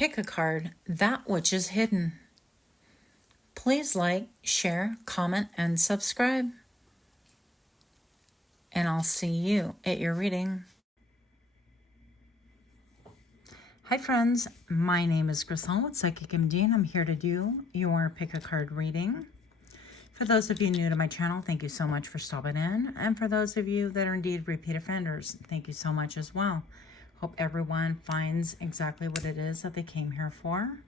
Pick a card, that which is hidden. Please like, share, comment, and subscribe. And I'll see you at your reading. Hi friends, my name is Grisel with Psychicmd, and I'm here to do your pick a card reading. For those of you new to my channel, thank you so much for stopping in. And for those of you that are indeed repeat offenders, thank you so much as well. Hope everyone finds exactly what it is that they came here for. I'm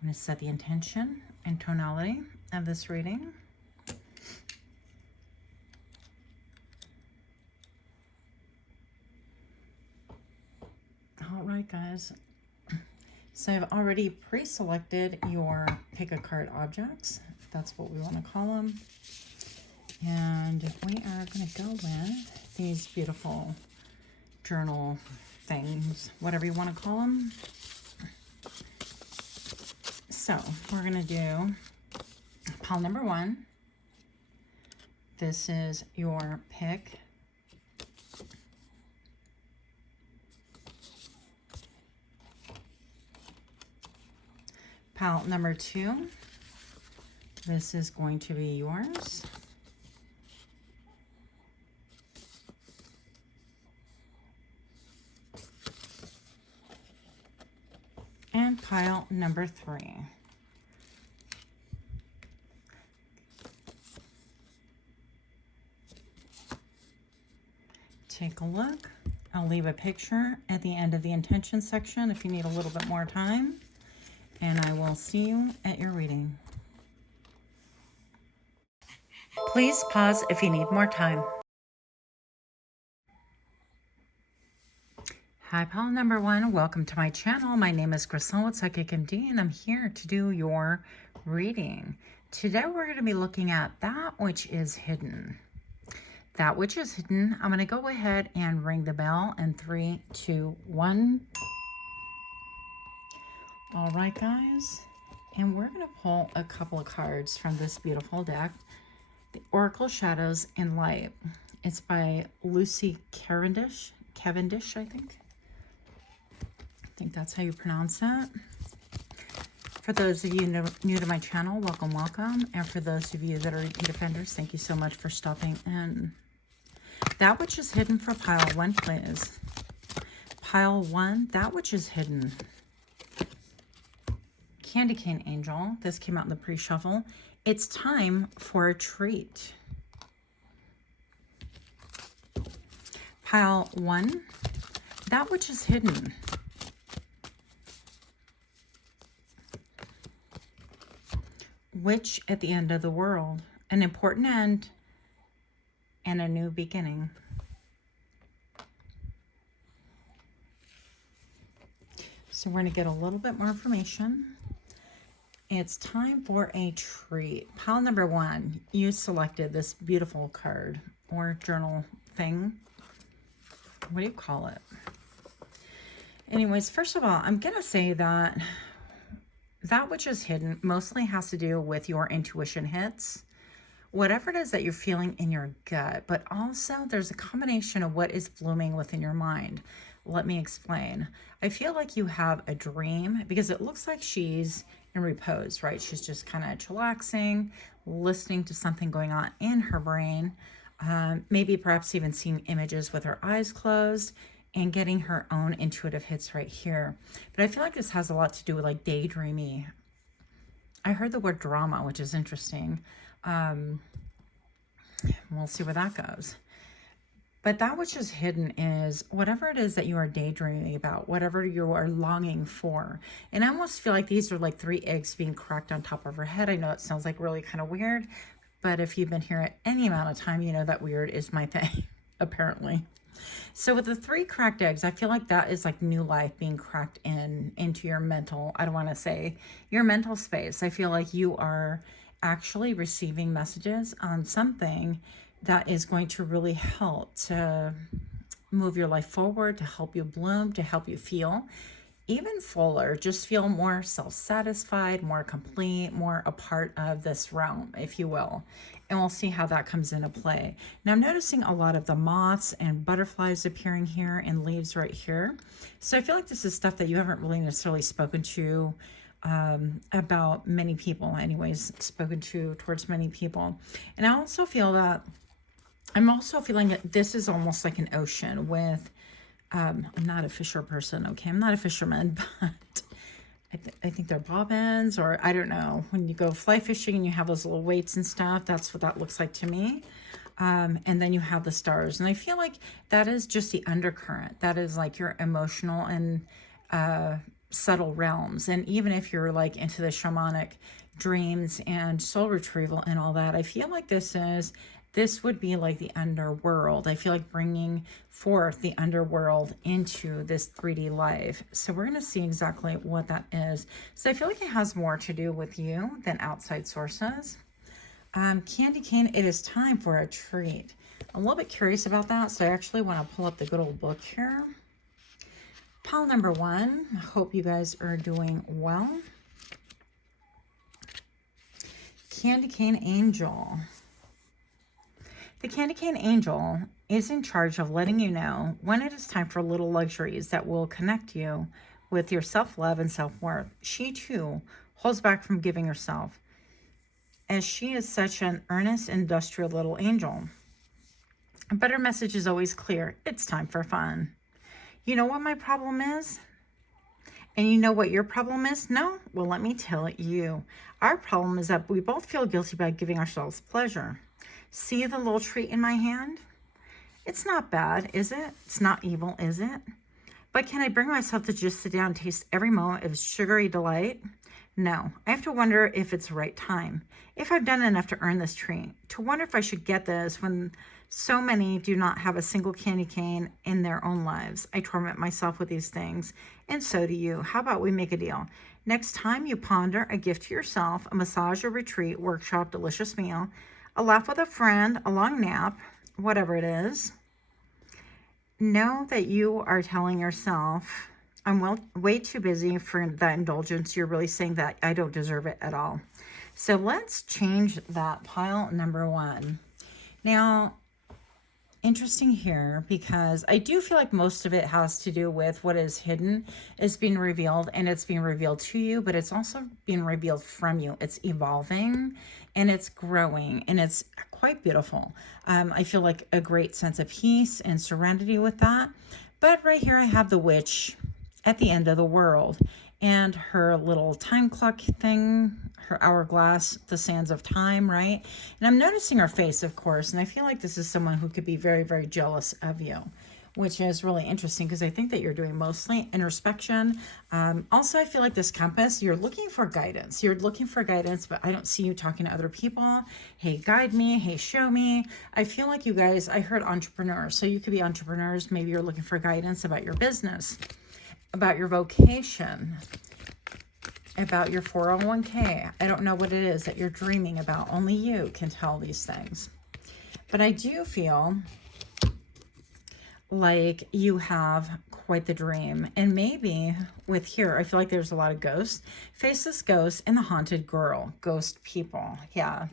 going to set the intention and tonality of this reading. All right, guys. So I've already pre-selected your pick a card objects, if that's what we want to call them. And we are going to go with these beautiful journal things, whatever you want to call them. So we're going to do pile number 1. This is your pick. Pile number 2. This is going to be yours. And pile number 3. Take a look. I'll leave a picture at the end of the intention section if you need a little bit more time. And I will see you at your reading. Please pause if you need more time. Hi, pile number 1. Welcome to my channel. My name is Grisel with Psychicmd, and I'm here to do your reading. Today we're going to be looking at that which is hidden. That which is hidden. I'm going to go ahead and ring the bell in 3, 2, 1. All right, guys. And we're going to pull a couple of cards from this beautiful deck. The Oracle Shadows in Light. It's by Lucy Cavendish, I think. I think that's how you pronounce it. For those of you new to my channel, welcome, welcome. And for those of you that are repeat offenders, thank you so much for stopping in. That which is hidden for pile 1, please. Pile 1, that which is hidden. Candy Cane Angel. This came out in the pre-shuffle. It's time for a treat. Pile 1, that which is hidden. Witch at the end of the world. An important end and a new beginning. So we're going to get a little bit more information. It's time for a treat. Pile number 1, you selected this beautiful card or journal thing. What do you call it? Anyways, first of all, I'm going to say that that which is hidden mostly has to do with your intuition hits. Whatever it is that you're feeling in your gut, but also there's a combination of what is blooming within your mind. Let me explain. I feel like you have a dream because it looks like she's in repose, right? She's just kind of chillaxing, listening to something going on in her brain, maybe perhaps even seeing images with her eyes closed and getting her own intuitive hits right here. But I feel like this has a lot to do with like daydreamy. I heard the word drama, which is interesting. We'll see where that goes. But that which is hidden is whatever it is that you are daydreaming about, whatever you are longing for. And I almost feel like these are like 3 eggs being cracked on top of her head. I know it sounds like really kind of weird, but if you've been here at any amount of time, you know that weird is my thing, apparently. So with the 3 cracked eggs, I feel like that is like new life being cracked into your mental, I don't want to say your mental space. I feel like you are actually receiving messages on something that is going to really help to move your life forward, to help you bloom, to help you feel even fuller, just feel more self-satisfied, more complete, more a part of this realm, if you will. and we'll see how that comes into play. Now I'm noticing a lot of the moths and butterflies appearing here and leaves right here. So I feel like this is stuff that you haven't really necessarily spoken to about many people, anyways, spoken to towards many people. And I also feel that I'm also feeling that this is almost like an ocean with, I'm not a fisher person, okay? I'm not a fisherman, but I think they're bobbins, or I don't know. When you go fly fishing and you have those little weights and stuff, that's what that looks like to me. And then you have the stars. And I feel like that is just the undercurrent. That is like your emotional and subtle realms. And even if you're like into the shamanic dreams and soul retrieval and all that, I feel like this would be like the underworld. I feel like bringing forth the underworld into this 3D life. So we're going to see exactly what that is. So I feel like it has more to do with you than outside sources. Candy cane, it is time for a treat. I'm a little bit curious about that, so I actually want to pull up the good old book here. Pile number 1. I hope you guys are doing well. Candy cane angel. The candy cane angel is in charge of letting you know when it is time for little luxuries that will connect you with your self-love and self-worth. She too holds back from giving herself, as she is such an earnest, industrial little angel. But her message is always clear. It's time for fun. You know what my problem is? And you know what your problem is? No? Well, let me tell you. Our problem is that we both feel guilty about giving ourselves pleasure. See the little treat in my hand? It's not bad, is it? It's not evil, is it? But can I bring myself to just sit down and taste every moment of sugary delight? No. I have to wonder if it's the right time. If I've done enough to earn this treat. To wonder if I should get this when so many do not have a single candy cane in their own lives. I torment myself with these things, and so do you. How about we make a deal? Next time you ponder a gift to yourself, a massage, a retreat, workshop, delicious meal, a laugh with a friend, a long nap, whatever it is, know that you are telling yourself, I'm way too busy for that indulgence. You're really saying that I don't deserve it at all. So let's change that pile number 1. Now, interesting here, because I do feel like most of it has to do with what is hidden is being revealed, and it's being revealed to you, but it's also being revealed from you. It's evolving and it's growing, and it's quite beautiful. I feel like a great sense of peace and serenity with that. But right here I have the witch at the end of the world, and her little time clock thing, her hourglass, the sands of time, right? And I'm noticing her face, of course, and I feel like this is someone who could be very, very jealous of you, which is really interesting because I think that you're doing mostly introspection. Also, I feel like this compass, you're looking for guidance. You're looking for guidance, but I don't see you talking to other people. Hey, guide me. Hey, show me. I feel like you guys, I heard entrepreneurs, so you could be entrepreneurs. Maybe you're looking for guidance about your business, about your vocation, about your 401k. I don't know what it is that you're dreaming about. Only you can tell these things. But I do feel like you have quite the dream. And maybe with here, I feel like there's a lot of ghosts. Faceless ghosts and the haunted girl. Ghost people. Yeah.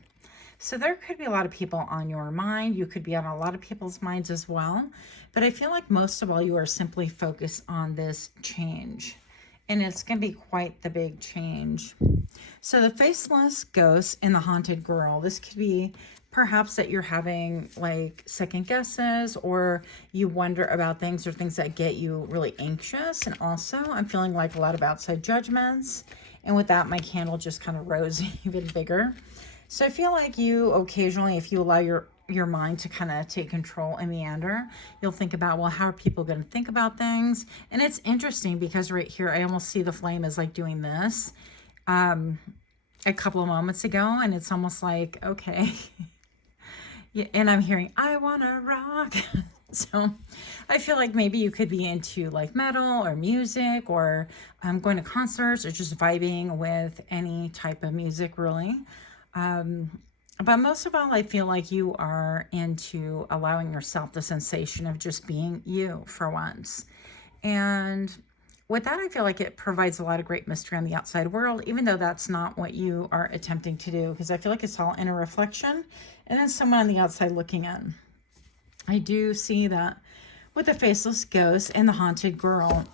So there could be a lot of people on your mind. You could be on a lot of people's minds as well. But I feel like most of all, you are simply focused on this change. And it's going to be quite the big change. So the faceless ghost and the haunted girl, this could be perhaps that you're having like second guesses, or you wonder about things, or things that get you really anxious. And also I'm feeling like a lot of outside judgments. And with that, my candle just kind of rose even bigger. So I feel like you occasionally, if you allow your mind to kind of take control and meander, you'll think about, well, how are people going to think about things? And it's interesting because right here, I almost see the flame as like doing this a couple of moments ago. And it's almost like, okay. Yeah, and I'm hearing, I want to rock. So I feel like maybe you could be into like metal or music, or going to concerts, or just vibing with any type of music, really. But most of all, I feel like you are into allowing yourself the sensation of just being you for once. And with that, I feel like it provides a lot of great mystery on the outside world, even though that's not what you are attempting to do, because I feel like it's all inner reflection and then someone on the outside looking in. I do see that with the faceless ghost and the haunted girl.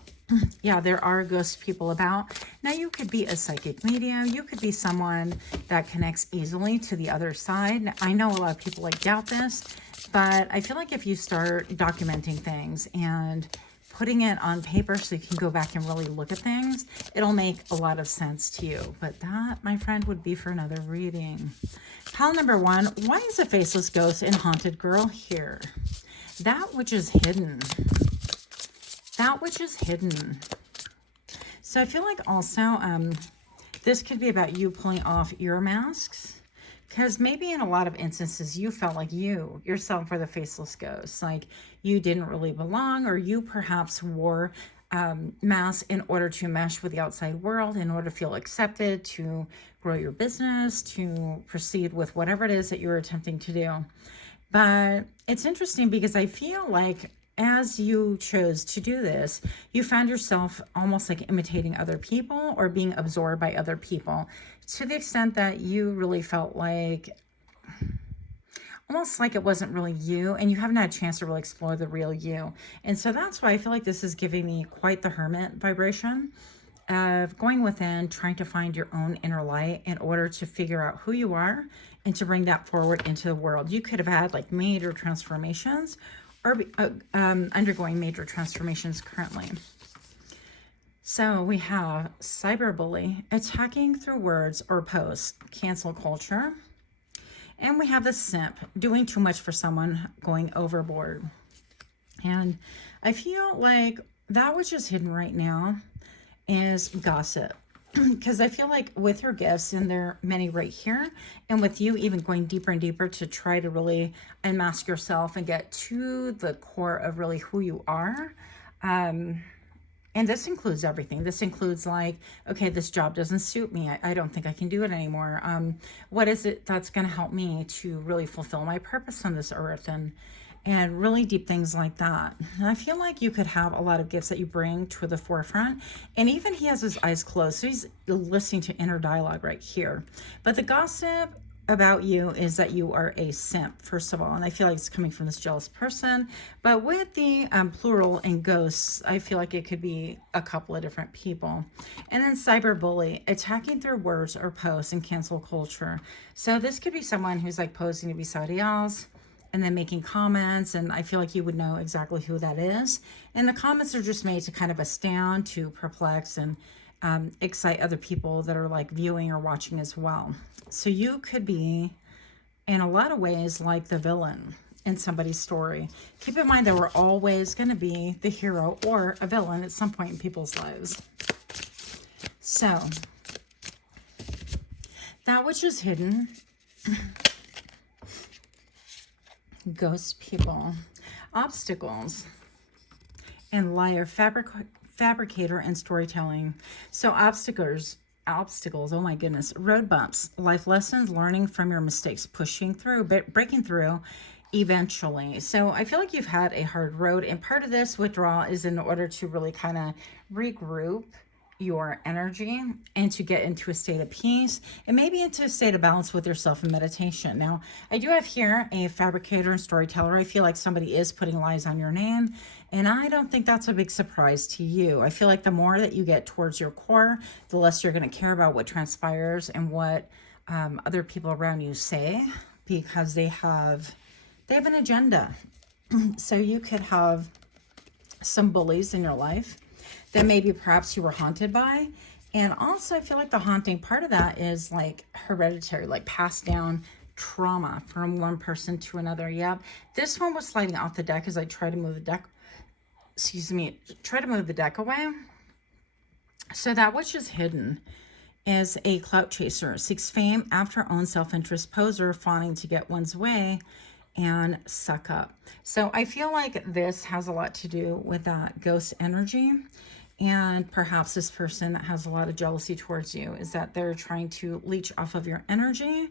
Yeah, there are ghost people about. Now, you could be a psychic medium. You could be someone that connects easily to the other side. Now, I know a lot of people like doubt this, but I feel like if you start documenting things and putting it on paper so you can go back and really look at things, it'll make a lot of sense to you. But that, my friend, would be for another reading. Pile number 1, why is a faceless ghost and haunted girl here? That which is hidden. That which is hidden. So I feel like also this could be about you pulling off your masks, because maybe in a lot of instances you felt like you yourself were the faceless ghost, like you didn't really belong, or you perhaps wore masks in order to mesh with the outside world, in order to feel accepted, to grow your business, to proceed with whatever it is that you're attempting to do. But it's interesting because I feel like as you chose to do this, you found yourself almost like imitating other people or being absorbed by other people, to the extent that you really felt like almost like it wasn't really you, and you haven't had a chance to really explore the real you. And so that's why I feel like this is giving me quite the hermit vibration of going within, trying to find your own inner light in order to figure out who you are and to bring that forward into the world. You could have had like major transformations, or undergoing major transformations currently. So we have cyberbully, attacking through words or posts, cancel culture. And we have the simp, doing too much for someone, going overboard. And I feel like that which is hidden right now is gossip. Because I feel like with your gifts, and there are many right here, and with you even going deeper and deeper to try to really unmask yourself and get to the core of really who you are. And this includes everything. This includes like, okay, this job doesn't suit me. I don't think I can do it anymore. What is it that's going to help me to really fulfill my purpose on this earth? And really deep things like that. And I feel like you could have a lot of gifts that you bring to the forefront. And even he has his eyes closed, so he's listening to inner dialogue right here. But the gossip about you is that you are a simp, first of all. And I feel like it's coming from this jealous person. But with the plural and ghosts, I feel like it could be a couple of different people. And then cyberbully, attacking through words or posts and cancel culture. So this could be someone who's like posing to be somebody else, and then making comments, and I feel like you would know exactly who that is. And the comments are just made to kind of astound, to perplex, and excite other people that are like viewing or watching as well. So you could be, in a lot of ways, like the villain in somebody's story. Keep in mind that we're always going to be the hero or a villain at some point in people's lives. So, that which is hidden... Ghost people, obstacles, and liar, fabricator, and storytelling. So obstacles, oh my goodness, road bumps, life lessons, learning from your mistakes, pushing through, breaking through eventually. So I feel like you've had a hard road, and part of this withdrawal is in order to really kind of regroup your energy and to get into a state of peace and maybe into a state of balance with yourself in meditation. Now, I do have here a fabricator and storyteller. I feel like somebody is putting lies on your name, and I don't think that's a big surprise to you. I feel like the more that you get towards your core, the less you're going to care about what transpires and what other people around you say, because they have an agenda. So you could have some bullies in your life that maybe perhaps you were haunted by. And also I feel like the haunting part of that is like hereditary, like passed down trauma from one person to another. Yep. This one was sliding off the deck as I try to move the deck, try to move the deck away. So that which is hidden is a clout chaser, seeks fame after own self-interest poser, fawning to get one's way and suck up. So I feel like this has a lot to do with that ghost energy. And perhaps this person has a lot of jealousy towards you, is that they're trying to leech off of your energy.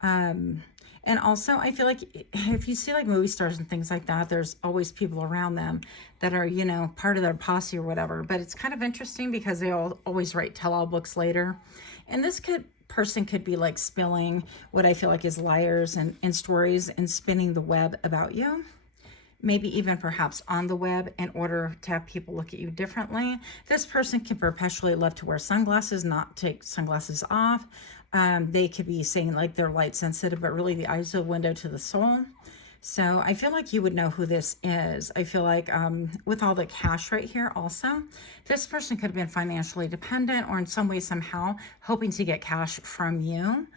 And And also, I feel like if you see like movie stars and things like that, there's always people around them that are, you know, part of their posse or whatever. But it's kind of interesting because they all always write tell-all books later. And this person could be like spilling what I feel like is liars and stories and spinning the web about you. Maybe even perhaps on the web in order to have people look at you differently. This person can perpetually love to wear sunglasses, not take sunglasses off. They could be saying like they're light sensitive, but really the eyes are the window to the soul. So I feel like you would know who this is. I feel like with all the cash right here also, this person could have been financially dependent or in some way, somehow hoping to get cash from you.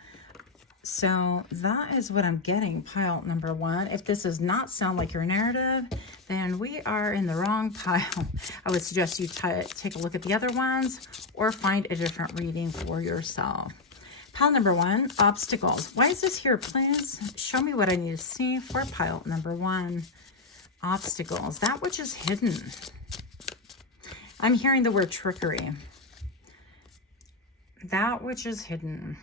So that is what I'm getting, pile number 1. If this does not sound like your narrative, then we are in the wrong pile. I would suggest you take a look at the other ones or find a different reading for yourself. Pile number 1, obstacles. Why is this here, please? Show me what I need to see for pile number 1. Obstacles, that which is hidden. I'm hearing the word trickery. That which is hidden.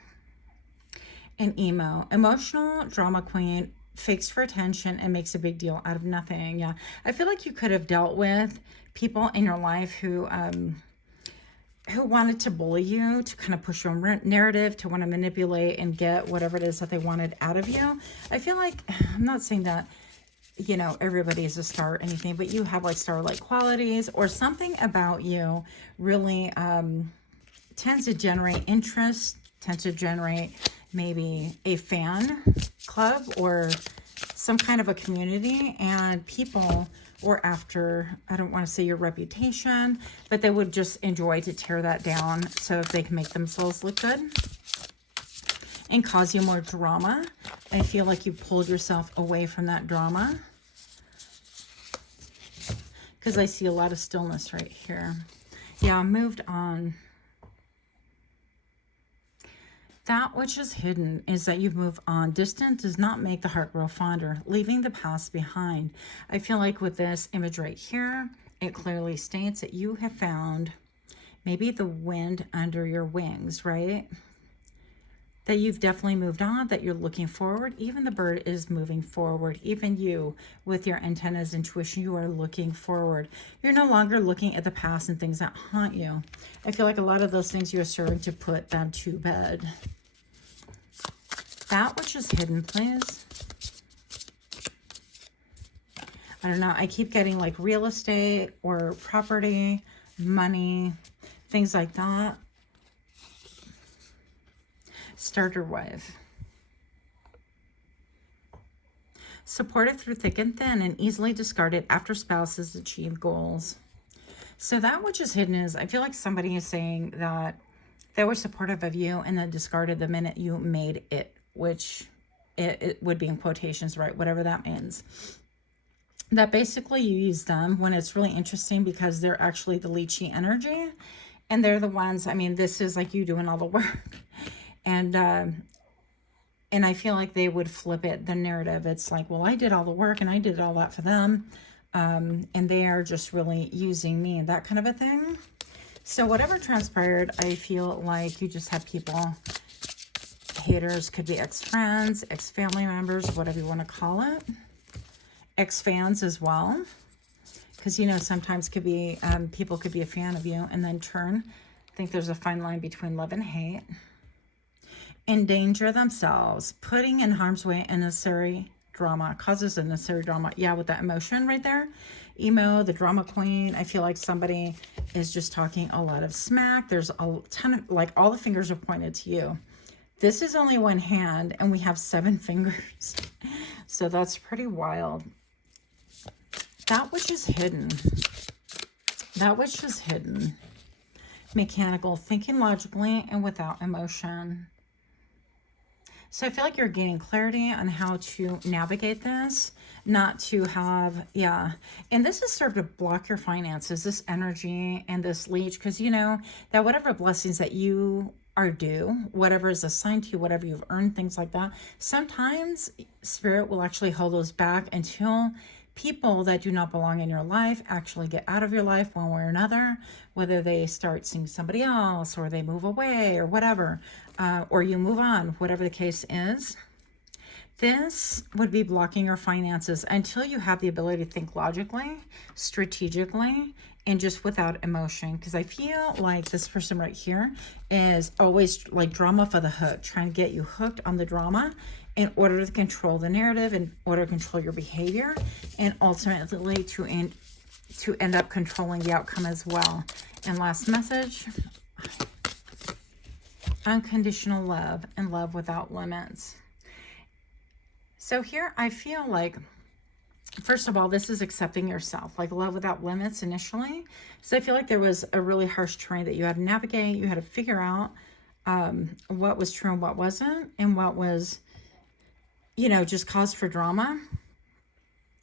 An emo, emotional drama queen, fakes for attention and makes a big deal out of nothing. Yeah, I feel like you could have dealt with people in your life who wanted to bully you, to kind of push your narrative, to want to manipulate and get whatever it is that they wanted out of you. I feel like, I'm not saying that, you know, everybody is a star or anything, but you have like star-like qualities or something about you really tends to generate interest, tends to generate maybe a fan club or some kind of a community, and people or after, I don't want to say your reputation, but they would just enjoy to tear that down so they can make themselves look good and cause you more drama. I feel like you pulled yourself away from that drama because I see a lot of stillness right here. Yeah, moved on. That which is hidden is that you move on. Distance does not make the heart grow fonder, leaving the past behind. I feel like with this image right here, it clearly states that you have found maybe the wind under your wings, right? That you've definitely moved on, that you're looking forward. Even the bird is moving forward. Even you, with your antennas, intuition, you are looking forward. You're no longer looking at the past and things that haunt you. I feel like a lot of those things you're starting to put them to bed. That which is hidden, please. I don't know. I keep getting like real estate or property, money, things like that. Starter wife. Supported through thick and thin and easily discarded after spouses achieve goals. So that which is hidden is, I feel like somebody is saying that they were supportive of you and then discarded the minute you made it, which it would be in quotations, right? Whatever that means. That basically you use them when it's really interesting because they're actually the leechy energy. And they're the ones, I mean, this is like you doing all the work. And I feel like they would flip it, the narrative. It's like, well, I did all the work and I did all that for them. And they are just really using me, that kind of a thing. So whatever transpired, I feel like you just have people, haters, could be ex-friends, ex-family members, whatever you want to call it. Ex-fans as well. Because, you know, sometimes could be, people could be a fan of you and then turn. I think there's a fine line between love and hate. Endanger themselves, putting in harm's way unnecessary drama, causes unnecessary drama. Yeah, with that emotion right there. Emo, the drama queen. I feel like somebody is just talking a lot of smack. There's a ton of, like, all the fingers are pointed to you. This is only one hand and we have 7 fingers. So that's pretty wild. That which is hidden. That which is hidden. Mechanical, thinking logically and without emotion. So I feel like you're gaining clarity on how to navigate this, not to have, yeah. And this is served to block your finances, this energy and this leech, because you know that whatever blessings that you are due, whatever is assigned to you, whatever you've earned, things like that, sometimes spirit will actually hold those back until people that do not belong in your life actually get out of your life one way or another, whether they start seeing somebody else or they move away or whatever, or you move on, whatever the case is. This would be blocking your finances until you have the ability to think logically, strategically, and just without emotion. Because I feel like this person right here is always like drama for the hook, trying to get you hooked on the drama in order to control the narrative, in order to control your behavior, and ultimately to end up controlling the outcome as well. And last message, unconditional love and love without limits. So here I feel like, first of all, this is accepting yourself, like love without limits initially. So I feel like there was a really harsh terrain that you had to navigate. You had to figure out what was true and what wasn't, and what was, you know, just cause for drama.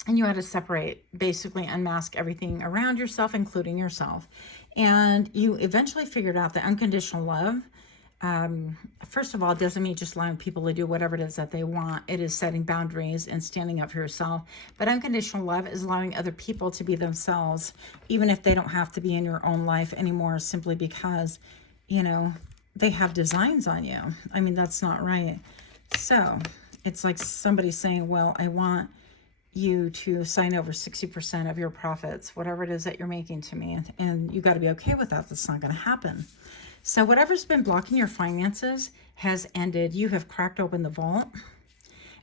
And you had to separate, basically unmask everything around yourself, including yourself. And you eventually figured out that unconditional love, first of all, doesn't mean just allowing people to do whatever it is that they want. It is setting boundaries and standing up for yourself. But unconditional love is allowing other people to be themselves, even if they don't have to be in your own life anymore, simply because, you know, they have designs on you. I mean, that's not right. So it's like somebody saying, well, I want you to sign over 60% of your profits, whatever it is that you're making to me. And you got to be okay with that. That's not going to happen. So whatever's been blocking your finances has ended. You have cracked open the vault.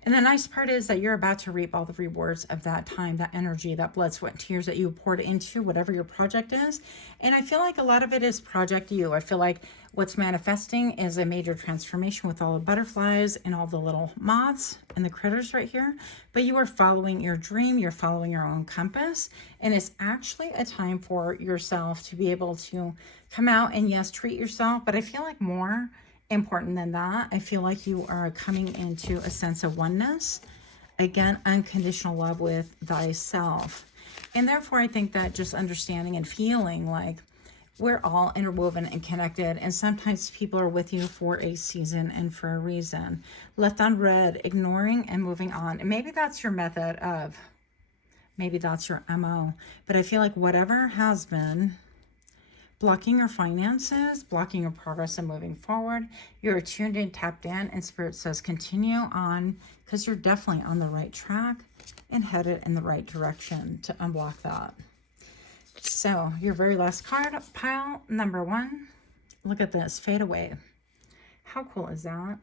And the nice part is that you're about to reap all the rewards of that time, that energy, that blood, sweat, and tears that you poured into whatever your project is. And I feel like a lot of it is Project You. I feel like what's manifesting is a major transformation with all the butterflies and all the little moths and the critters right here. But you are following your dream. You're following your own compass. And it's actually a time for yourself to be able to come out and, yes, treat yourself. But I feel like more important than that, I feel like you are coming into a sense of oneness. Again, unconditional love with thyself. And therefore, I think that just understanding and feeling like we're all interwoven and connected. And sometimes people are with you for a season and for a reason. Left on red, ignoring and moving on. And maybe that's your method of, maybe that's your MO. But I feel like whatever has been blocking your finances, blocking your progress and moving forward, you're tuned in, tapped in, and Spirit says continue on, because you're definitely on the right track and headed in the right direction to unblock that. So your very last card, pile number 1. Look at this, fade away. How cool is that?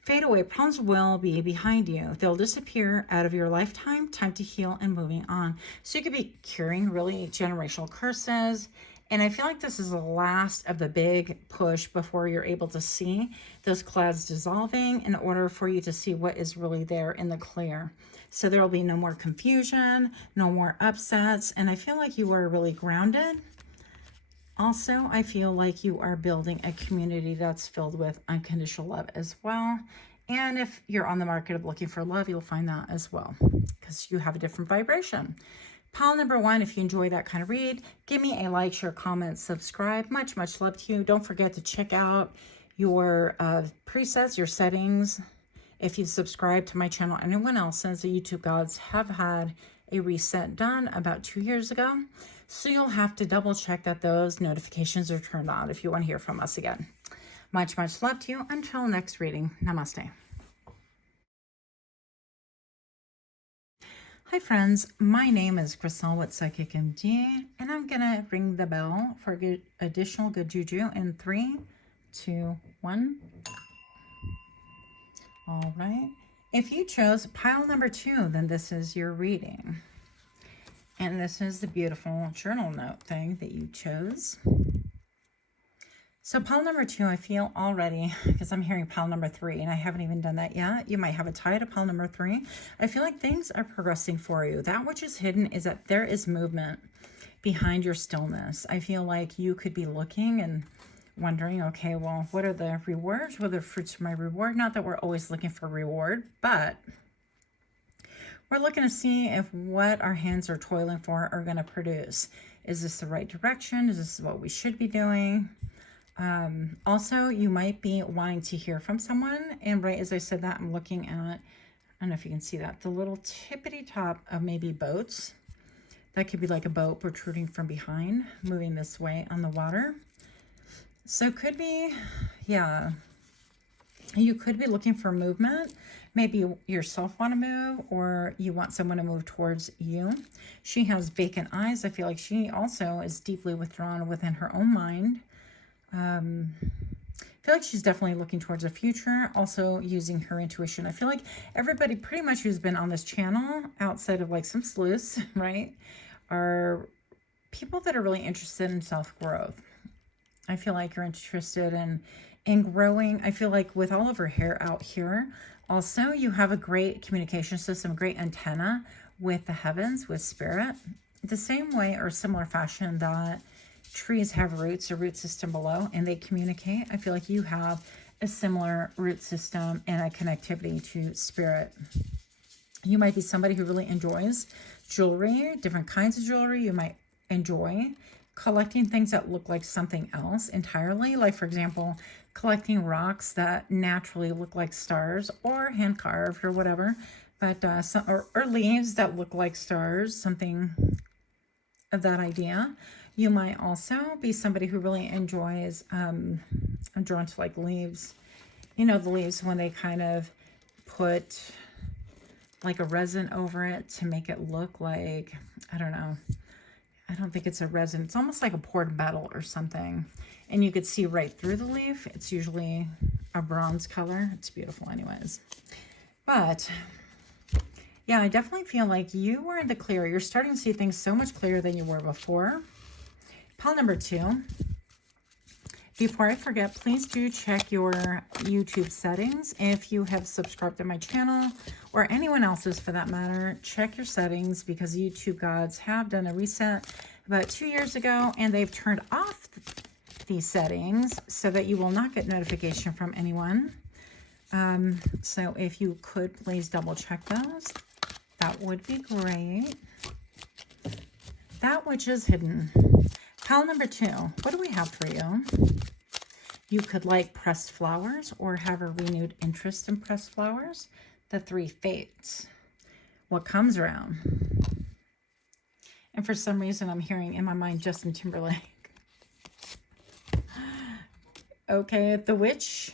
Fade away. Problems will be behind you. They'll disappear out of your lifetime. Time to heal and moving on. So you could be curing really generational curses. And I feel like this is the last of the big push before you're able to see those clouds dissolving in order for you to see what is really there in the clear. So there will be no more confusion, no more upsets. And I feel like you are really grounded. Also, I feel like you are building a community that's filled with unconditional love as well. And if you're on the market of looking for love, you'll find that as well, because you have a different vibration. Pile number 1, if you enjoy that kind of read, give me a like, share, comment, subscribe. Much, much love to you. Don't forget to check out your presets, your settings. If you've subscribed to my channel, anyone else, since the YouTube gods have had a reset done about 2 years ago. So you'll have to double check that those notifications are turned on if you want to hear from us again. Much, much love to you. Until next reading, namaste. Hi friends, my name is Crystal with Psychicmd, and I'm going to ring the bell for additional good juju in 3, 2, 1. All right. If you chose pile number 2, then this is your reading. And this is the beautiful journal note thing that you chose. So pile number 2, I feel already, because I'm hearing pile number 3, and I haven't even done that yet. You might have a tie to pile number 3. I feel like things are progressing for you. That which is hidden is that there is movement behind your stillness. I feel like you could be looking and wondering, okay, well, what are the rewards? What are the fruits of my reward? Not that we're always looking for reward, but we're looking to see if what our hands are toiling for are going to produce. Is this the right direction? Is this what we should be doing? Also, you might be wanting to hear from someone. And right as I said that, I'm looking at, I don't know if you can see that, the little tippity top of maybe boats. That could be like a boat protruding from behind, moving this way on the water. So it could be, yeah, You could be looking for movement. Maybe you yourself want to move, or you want someone to move towards you. She has vacant eyes. I feel like she also is deeply withdrawn within her own mind. I feel like she's definitely looking towards the future, also using her intuition. I feel like everybody pretty much who's been on this channel, outside of like some sleuths, right, are people that are really interested in self-growth. I feel like you're interested in growing. I feel like with all of her hair out here, also you have a great communication system, great antenna with the heavens, with spirit. The same way or similar fashion that trees have roots, a root system below, and they communicate. I feel like you have a similar root system and a connectivity to spirit. You might be somebody who really enjoys jewelry, different kinds of jewelry. You might enjoy collecting things that look like something else entirely. Like, for example, collecting rocks that naturally look like stars, or hand carved or whatever, but or leaves that look like stars, something of that idea. You might also be somebody who really enjoys, I'm drawn to like leaves, you know, the leaves when they kind of put like a resin over it to make it look like, I don't know, I don't think it's a resin. It's almost like a poured metal or something. And you could see right through the leaf. It's usually a bronze color. It's beautiful anyways. But yeah, I definitely feel like you were in the clear. You're starting to see things so much clearer than you were before. Pile number 2. Before I forget, please do check your YouTube settings. If you have subscribed to my channel, or anyone else's for that matter, check your settings, because YouTube gods have done a reset about 2 years ago, and they've turned off these settings so that you will not get notification from anyone. So if you could please double check those, that would be great. That which is hidden. Pile number 2, what do we have for you? You could like pressed flowers or have a renewed interest in pressed flowers. The 3 fates. What comes around? And for some reason, I'm hearing in my mind Justin Timberlake. Okay, the witch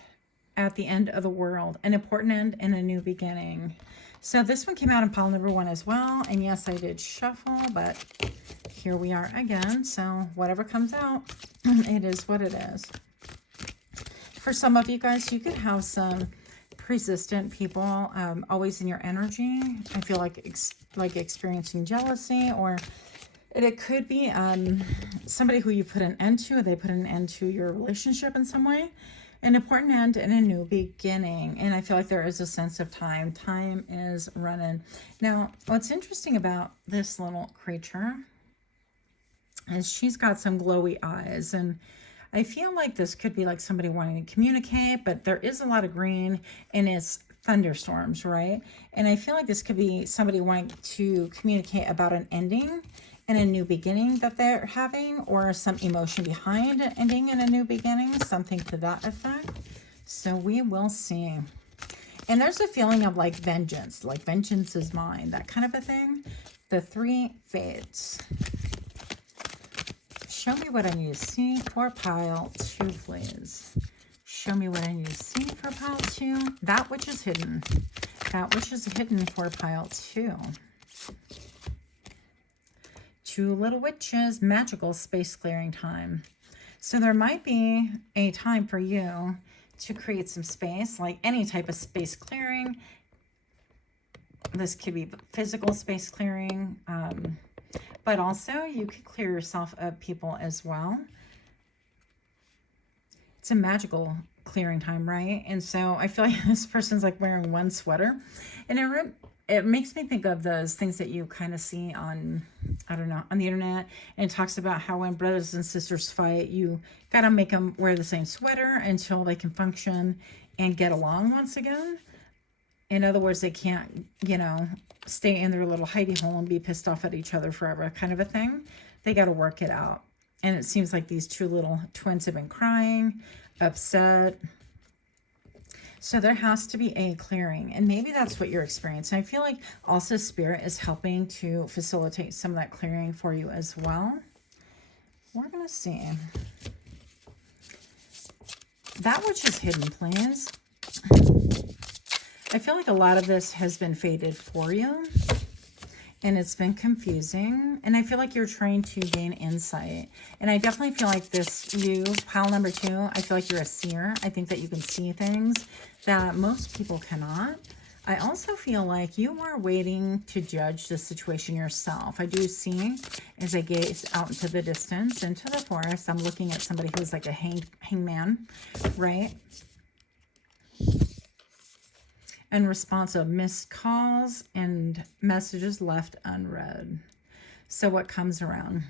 at the end of the world. An important end and a new beginning. So this one came out in pile number 1 as well. And yes, I did shuffle, but here we are again. So whatever comes out, it is what it is. For some of you guys, you could have some persistent people always in your energy. I feel like experiencing jealousy, or it could be somebody who you put an end to. They put an end to your relationship in some way. An important end and a new beginning. And I feel like there is a sense of time. Time is running. Now, what's interesting about this little creature is she's got some glowy eyes, and I feel like this could be like somebody wanting to communicate, but there is a lot of green and it's thunderstorms, right? And I feel like this could be somebody wanting to communicate about an ending and a new beginning that they're having, or some emotion behind an ending and a new beginning, something to that effect. So we will see. And there's a feeling of like vengeance is mine, that kind of a thing. The 3 fates. Show me what I need to see for pile 2, please. Show me what I need to see for pile 2. That which is hidden. That which is hidden for pile 2. 2 little witches, magical space clearing time. So there might be a time for you to create some space, like any type of space clearing. This could be physical space clearing, but also you could clear yourself of people as well. It's a magical clearing time, right? And so I feel like this person's like wearing one sweater, and it makes me think of those things that you kind of see on, I don't know, on the internet. And it talks about how when brothers and sisters fight, you got to make them wear the same sweater until they can function and get along once again. In other words, they can't, you know, stay in their little hidey hole and be pissed off at each other forever, kind of a thing. They got to work it out. And it seems like these 2 little twins have been crying, upset. So there has to be a clearing, and maybe that's what you're experiencing. I feel like also Spirit is helping to facilitate some of that clearing for you as well. We're going to see. That which is hidden, please. I feel like a lot of this has been fated for you. And it's been confusing. And I feel like you're trying to gain insight. And I definitely feel like this, you, pile number 2, I feel like you're a seer. I think that you can see things that most people cannot. I also feel like you are waiting to judge the situation yourself. I do see, as I gaze out into the distance, into the forest, I'm looking at somebody who's like a hangman, right? In response of missed calls and messages left unread. So what comes around?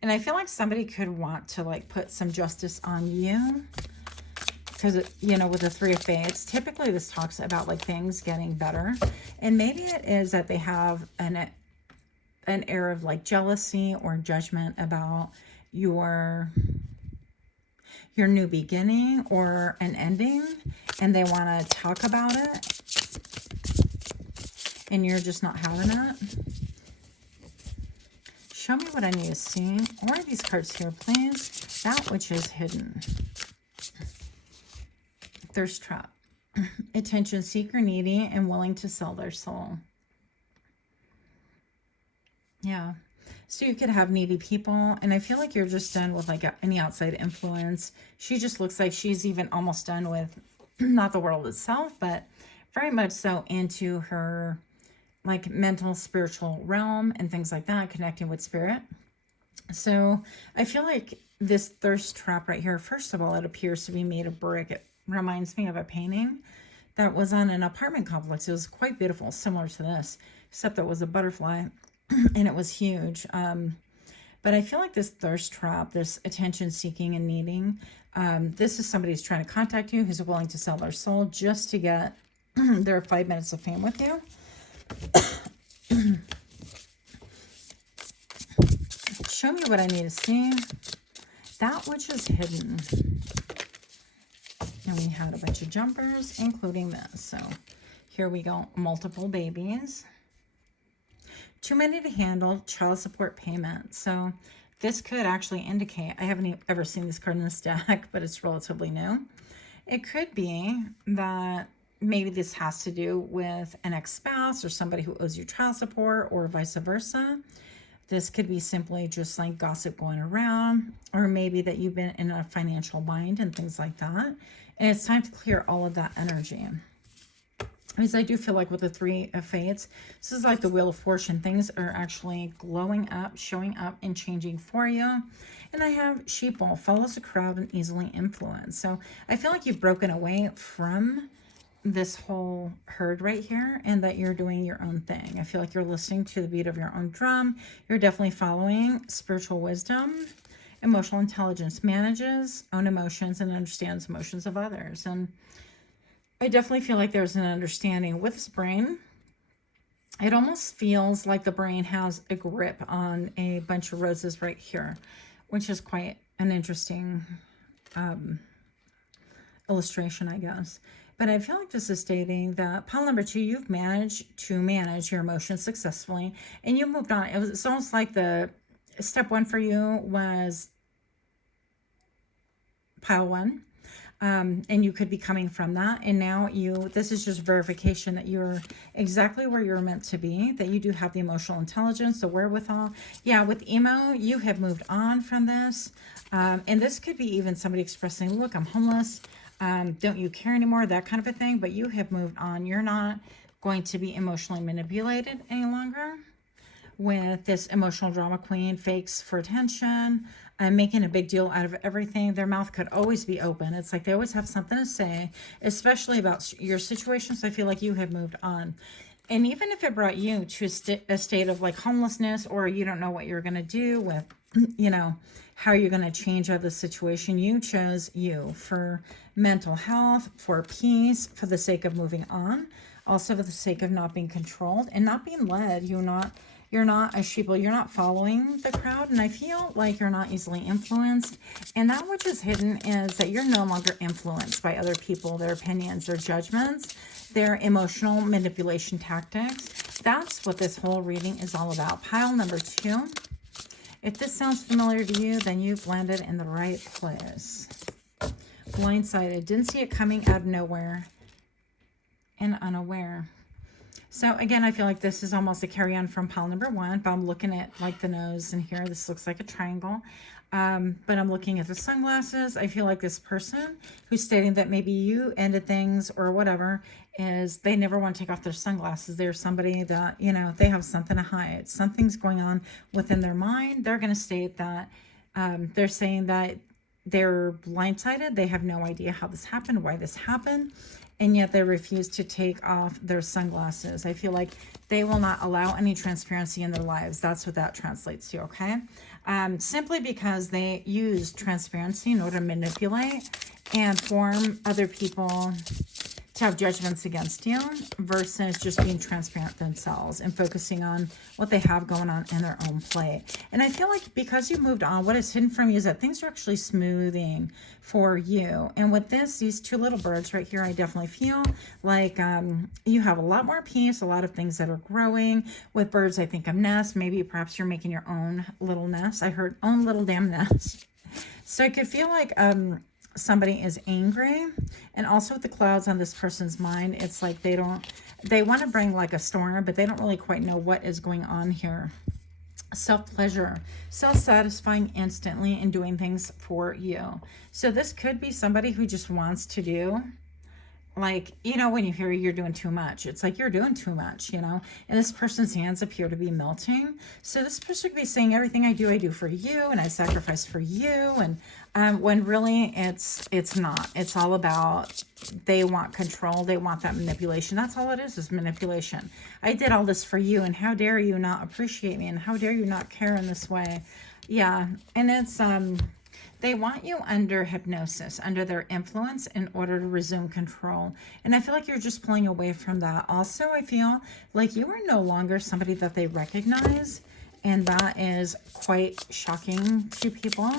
And I feel like somebody could want to like put some justice on you. Because, you know, with the 3 of Spades, typically this talks about like things getting better. And maybe it is that they have an air of like jealousy or judgment about your new beginning or an ending, and they want to talk about it, and you're just not having it. Show me what I need to see. Or these cards here, please. That which is hidden. Thirst trap. Attention seeker, needy, and willing to sell their soul. Yeah. So you could have needy people, and I feel like you're just done with like any outside influence. She just looks like she's even almost done with not the world itself, but very much so into her like mental, spiritual realm and things like that, connecting with spirit. So I feel like this thirst trap right here, first of all, it appears to be made of brick. It reminds me of a painting that was on an apartment complex. It was quite beautiful, similar to this, except that it was a butterfly. And it was huge. But I feel like this thirst trap, this attention seeking and needing, this is somebody who's trying to contact you, who's willing to sell their soul just to get their 5 minutes of fame with you. Show me what I need to see. That which is hidden. And we had a bunch of jumpers, including this. So here we go. Multiple babies. Too many to handle, child support payment. So this could actually indicate, I haven't ever seen this card in this deck, but it's relatively new. It could be that maybe this has to do with an ex-spouse or somebody who owes you child support, or vice versa. This could be simply just like gossip going around, or maybe that you've been in a financial bind and things like that. And it's time to clear all of that energy. Because I do feel like with the 3 of Spades, this is like the Wheel of Fortune. Things are actually glowing up, showing up, and changing for you. And I have Sheeple, follows the crowd and easily influenced. So I feel like you've broken away from this whole herd right here, and that you're doing your own thing. I feel like you're listening to the beat of your own drum. You're definitely following spiritual wisdom. Emotional intelligence, manages own emotions and understands emotions of others. And I definitely feel like there's an understanding with this brain. It almost feels like the brain has a grip on a bunch of roses right here, which is quite an interesting illustration, I guess. But I feel like this is stating that pile number 2, you've managed to manage your emotions successfully, and you moved on. It's almost like the step 1 for you was pile 1. And you could be coming from that. And now this is just verification that you're exactly where you're meant to be, that you do have the emotional intelligence, the wherewithal. Yeah, with emo, you have moved on from this. And this could be even somebody expressing, look, I'm homeless. Don't you care anymore? That kind of a thing. But you have moved on. You're not going to be emotionally manipulated any longer with this emotional drama queen, fakes for attention, making a big deal out of everything. Their mouth could always be open. It's like they always have something to say, especially about your situation. So I feel like you have moved on. And even if it brought you to a state of like homelessness, or you don't know what you're going to do with, you know, how you're going to change out of the situation, you chose you for mental health, for peace, for the sake of moving on, also for the sake of not being controlled and not being led. You're not a sheeple. You're not following the crowd. And I feel like you're not easily influenced. And that which is hidden is that you're no longer influenced by other people, their opinions, their judgments, their emotional manipulation tactics. That's what this whole reading is all about. Pile number 2. If this sounds familiar to you, then you've landed in the right place. blindsided, didn't see it coming out of nowhere, and unaware. So again, I feel like this is almost a carry on from pile number 1, but I'm looking at like the nose and here, this looks like a triangle. But I'm looking at the sunglasses. I feel like this person who's stating that maybe you ended things or whatever is they never want to take off their sunglasses. They're somebody that, you know, they have something to hide. Something's going on within their mind. They're going to state that they're saying that they're blindsided. They have no idea how this happened, why this happened, and yet they refuse to take off their sunglasses. I feel like they will not allow any transparency in their lives. That's what that translates to, okay? Simply because they use transparency in order to manipulate and form other people to have judgments against you versus just being transparent themselves and focusing on what they have going on in their own plate. And I feel like because you moved on, what is hidden from you is that things are actually smoothing for you. And with this, these 2 little birds right here, I definitely feel like you have a lot more peace, a lot of things that are growing. With birds, I think of nests. Maybe perhaps you're making your own little nest. I heard own little damn nest. So I could feel like somebody is angry, and also with the clouds on this person's mind, it's like they want to bring like a storm, but they don't really quite know what is going on here. Self-pleasure, self-satisfying instantly and doing things for you. So this could be somebody who just wants to do, like, you know, when you hear you're doing too much, it's like you're doing too much, you know, and this person's hands appear to be melting. So this person could be saying everything I do for you, and I sacrifice for you. And when really it's not. It's all about they want control. They want that manipulation. That's all it is manipulation. I did all this for you, and how dare you not appreciate me, and how dare you not care in this way. Yeah, and it's they want you under hypnosis, under their influence in order to resume control. And I feel like you're just pulling away from that. Also, I feel like you are no longer somebody that they recognize. And that is quite shocking to people.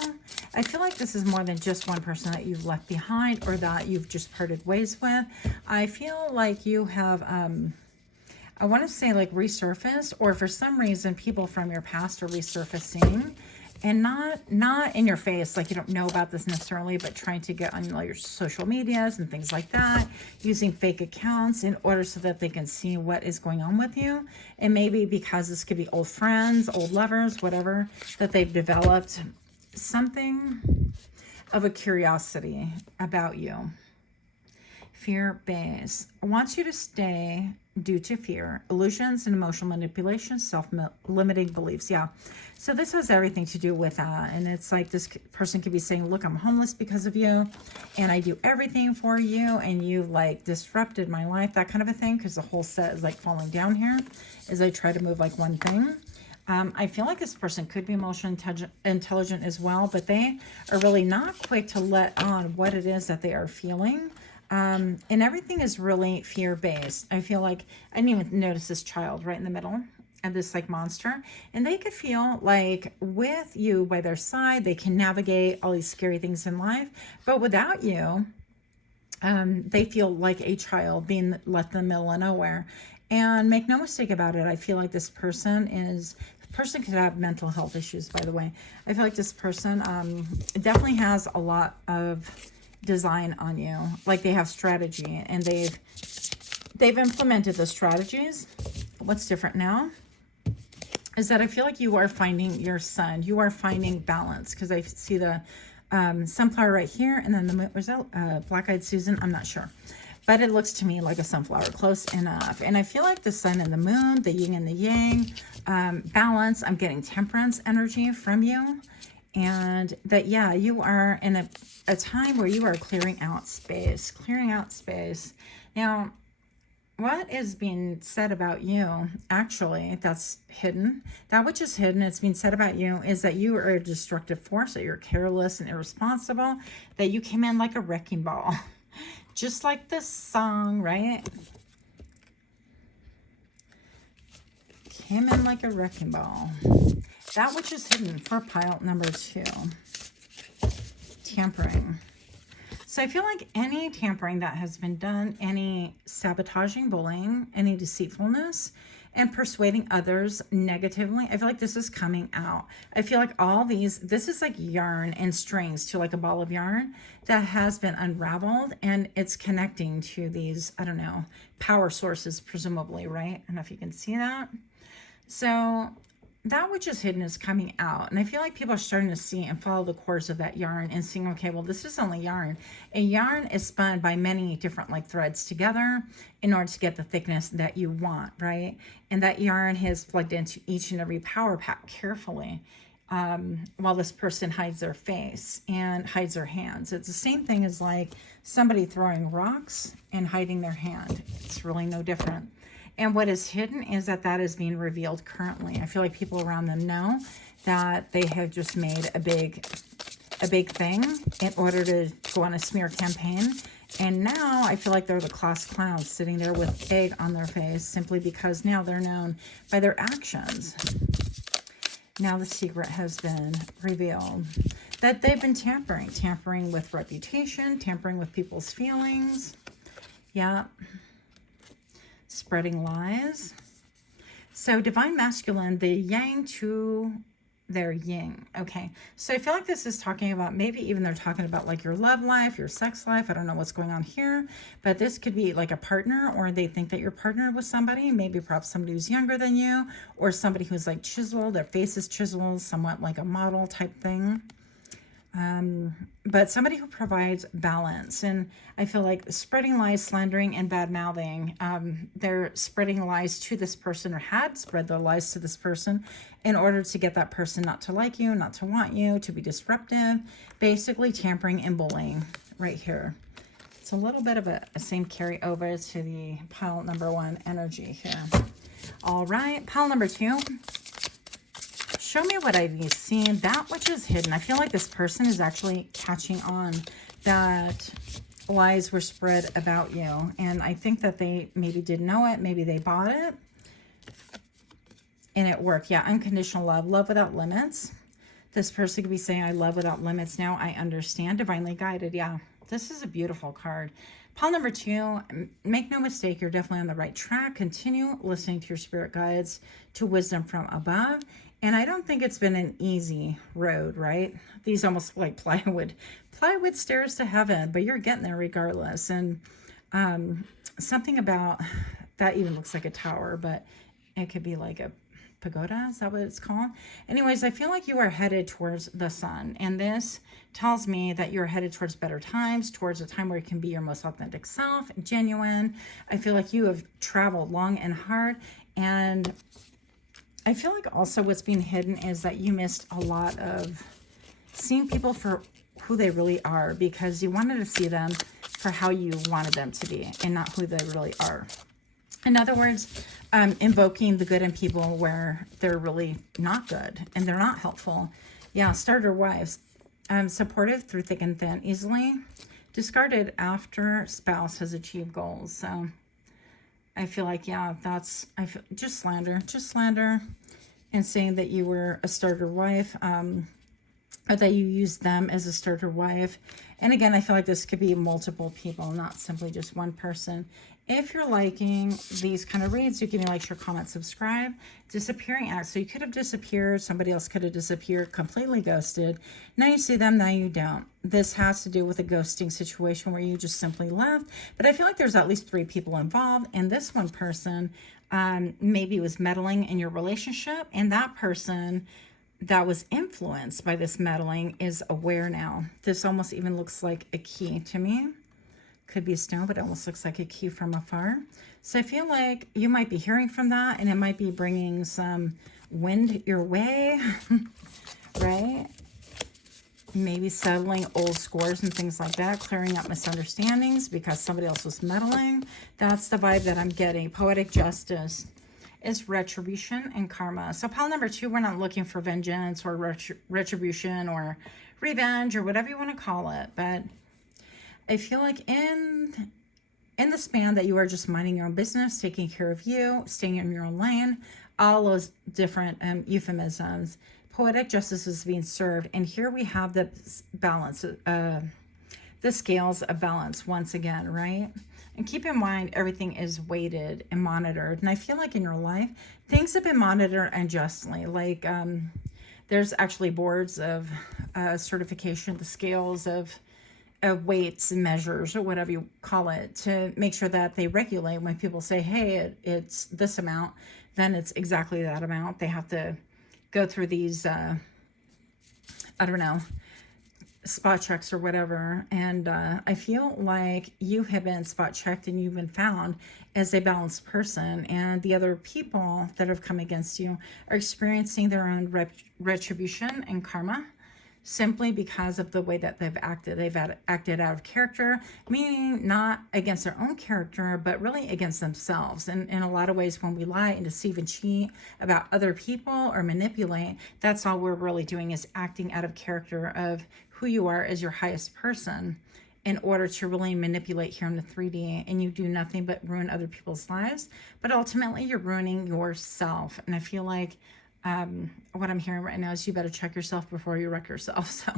I feel like this is more than just one person that you've left behind or that you've just parted ways with. I feel like you have, I want to say like resurfaced, or for some reason people from your past are resurfacing. And not in your face, like you don't know about this necessarily, but trying to get on your social medias and things like that, using fake accounts in order so that they can see what is going on with you. And maybe because this could be old friends, old lovers, whatever, that they've developed something of a curiosity about you. Fear-based. Wants you to stay due to fear, illusions and emotional manipulation, self-limiting beliefs. Yeah. So this has everything to do with that. And it's like this person could be saying, look, I'm homeless because of you, and I do everything for you, and you like disrupted my life, that kind of a thing, because the whole set is like falling down here as I try to move like one thing. I feel like this person could be emotionally intelligent as well, but they are really not quick to let on what it is that they are feeling. And everything is really fear-based. I feel like I didn't even notice this child right in the middle of this like monster. And they could feel like with you by their side, they can navigate all these scary things in life. But without you, they feel like a child being left in the middle of nowhere. And make no mistake about it, I feel like this person could have mental health issues, by the way. I feel like this person definitely has a lot of design on you. Like they have strategy, and they've implemented the strategies. What's different now is that I feel like you are finding your sun. You are finding balance, because I see the sunflower right here, and then the moon. Was that Black-Eyed Susan? I'm not sure. But it looks to me like a sunflower, close enough. And I feel like the sun and the moon, the yin and the yang, balance. I'm getting temperance energy from you. And that, yeah, you are in a time where you are clearing out space. Now, what is being said about you, actually, that's hidden. That which is hidden, it's being said about you, is that you are a destructive force, that you're careless and irresponsible, that you came in like a wrecking ball. Just like this song, right? Came in like a wrecking ball. That which is hidden for pile number 2. Tampering. So I feel like any tampering that has been done, any sabotaging, bullying, any deceitfulness, and persuading others negatively. I feel like this is coming out. I feel like all these, this is like yarn and strings to like a ball of yarn that has been unraveled, and it's connecting to these, I don't know, power sources, presumably, right? I don't know if you can see that. So that which is hidden is coming out. And I feel like people are starting to see and follow the course of that yarn and seeing, okay, well, this is only yarn. A yarn is spun by many different like threads together in order to get the thickness that you want, right? And that yarn has plugged into each and every power pack carefully, while this person hides their face and hides their hands. It's the same thing as like somebody throwing rocks and hiding their hand. It's really no different. And what is hidden is that that is being revealed currently. I feel like people around them know that they have just made a big thing in order to go on a smear campaign. And now I feel like they're the class clowns sitting there with egg on their face simply because now they're known by their actions. Now the secret has been revealed that they've been tampering with reputation, tampering with people's feelings. Yeah. Spreading lies. So divine masculine, the yang to their yin. Okay, so I feel like this is talking about, maybe even they're talking about like your love life, your sex life. I don't know what's going on here, but this could be like a partner, or they think that you're partnered with somebody, maybe perhaps somebody who's younger than you, or somebody who's like chiseled, their face is chiseled, somewhat like a model type thing. But somebody who provides balance. And I feel like spreading lies, slandering, and bad mouthing. They're spreading lies to this person, or had spread their lies to this person in order to get that person not to like you, not to want you, to be disruptive, basically tampering and bullying right here. It's a little bit of a same carry over to the pile number 1 energy here. All right, pile number 2. Show me what I've seen, that which is hidden. I feel like this person is actually catching on that lies were spread about you. And I think that they maybe didn't know it. Maybe they bought it and it worked. Yeah, unconditional love, love without limits. This person could be saying, I love without limits. Now I understand, divinely guided. Yeah, this is a beautiful card. Pile number 2, make no mistake, you're definitely on the right track. Continue listening to your spirit guides, to wisdom from above. And I don't think it's been an easy road, right? These almost look like plywood stairs to heaven, but you're getting there regardless. And something about that even looks like a tower, but it could be like a pagoda. Is that what it's called? Anyways, I feel like you are headed towards the sun. And this tells me that you're headed towards better times, towards a time where you can be your most authentic self, genuine. I feel like you have traveled long and hard. And I feel like also what's being hidden is that you missed a lot of seeing people for who they really are, because you wanted to see them for how you wanted them to be and not who they really are. In other words, invoking the good in people where they're really not good and they're not helpful. Yeah, starter wives. Supportive through thick and thin, easily discarded after spouse has achieved goals. So I feel like, yeah, I feel just slander, and saying that you were a starter wife, or that you used them as a starter wife. And again, I feel like this could be multiple people, not simply just one person. If you're liking these kind of reads, you give me like, share, comment, subscribe. Disappearing act. So you could have disappeared. Somebody else could have disappeared, completely ghosted. Now you see them, now you don't. This has to do with a ghosting situation where you just simply left. But I feel like there's at least 3 people involved. And this one person maybe was meddling in your relationship. And that person that was influenced by this meddling is aware now. This almost even looks like a key to me. Could be a stone, but it almost looks like a key from afar. So I feel like you might be hearing from that, and it might be bringing some wind your way, right? Maybe settling old scores and things like that, clearing up misunderstandings because somebody else was meddling. That's the vibe that I'm getting. Poetic justice is retribution and karma. So pile number 2, we're not looking for vengeance or retribution or revenge or whatever you want to call it, but I feel like in the span that you are just minding your own business, taking care of you, staying in your own lane, all those different euphemisms, poetic justice is being served. And here we have the balance, the scales of balance once again, right? And keep in mind, everything is weighted and monitored. And I feel like in your life, things have been monitored unjustly. Like there's actually boards of certification, the scales of weights and measures, or whatever you call it, to make sure that they regulate. When people say, hey, it's this amount, then it's exactly that amount. They have to go through these, I don't know, spot checks or whatever. And I feel like you have been spot checked and you've been found as a balanced person, and the other people that have come against you are experiencing their own retribution and karma, simply because of the way that they've acted. They've acted out of character, meaning not against their own character, but really against themselves. And in a lot of ways, when we lie and deceive and cheat about other people or manipulate, that's all we're really doing, is acting out of character of who you are as your highest person, in order to really manipulate here in the 3D. And you do nothing but ruin other people's lives, but ultimately you're ruining yourself. And I feel like what I'm hearing right now is you better check yourself before you wreck yourself. So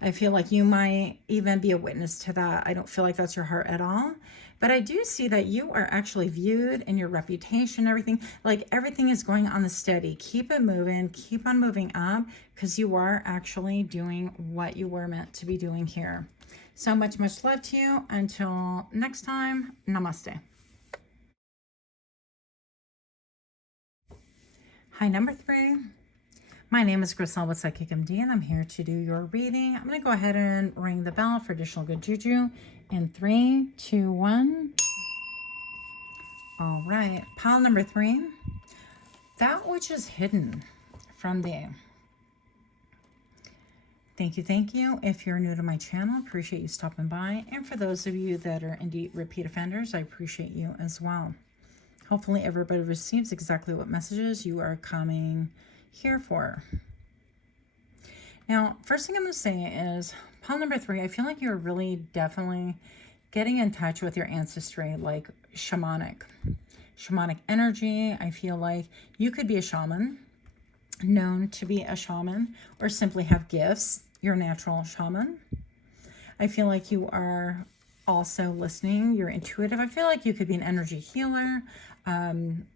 I feel like you might even be a witness to that. I don't feel like that's your heart at all. But I do see that you are actually viewed, and your reputation, everything, like everything is going on the steady. Keep it moving, keep on moving up, because you are actually doing what you were meant to be doing here. So much love to you. Until next time, namaste. Hi, number 3. My name is Griselle with Psychicmd, and I'm here to do your reading. I'm going to go ahead and ring the bell for additional good juju in 3, 2, 1. All right, pile number 3. That which is hidden from thee. Thank you. If you're new to my channel, appreciate you stopping by. And for those of you that are indeed repeat offenders, I appreciate you as well. Hopefully everybody receives exactly what messages you are coming here for. Now, first thing I'm going to say is, pile number 3, I feel like you're really definitely getting in touch with your ancestry, like shamanic energy. I feel like you could be a shaman, known to be a shaman, or simply have gifts. You're a natural shaman. I feel like you are also listening. You're intuitive. I feel like you could be an energy healer.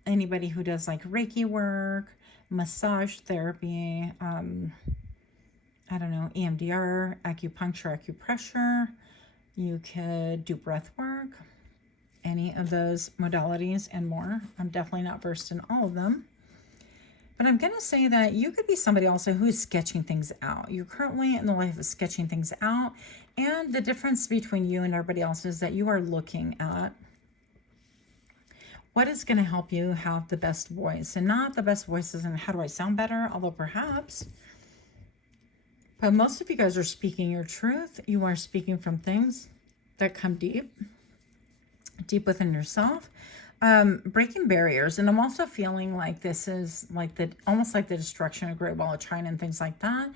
Anybody who does like Reiki work, massage therapy, I don't know, EMDR, acupuncture, acupressure. You could do breath work, any of those modalities and more. I'm definitely not versed in all of them. But I'm going to say that you could be somebody also who is sketching things out. You're currently in the life of sketching things out. And the difference between you and everybody else is that you are looking at what is going to help you have the best voice, and not the best voices and how do I sound better, although perhaps. But most of you guys are speaking your truth. You are speaking from things that come deep within yourself, breaking barriers. And I'm also feeling like this is like almost like the destruction of Great Wall of China and things like that.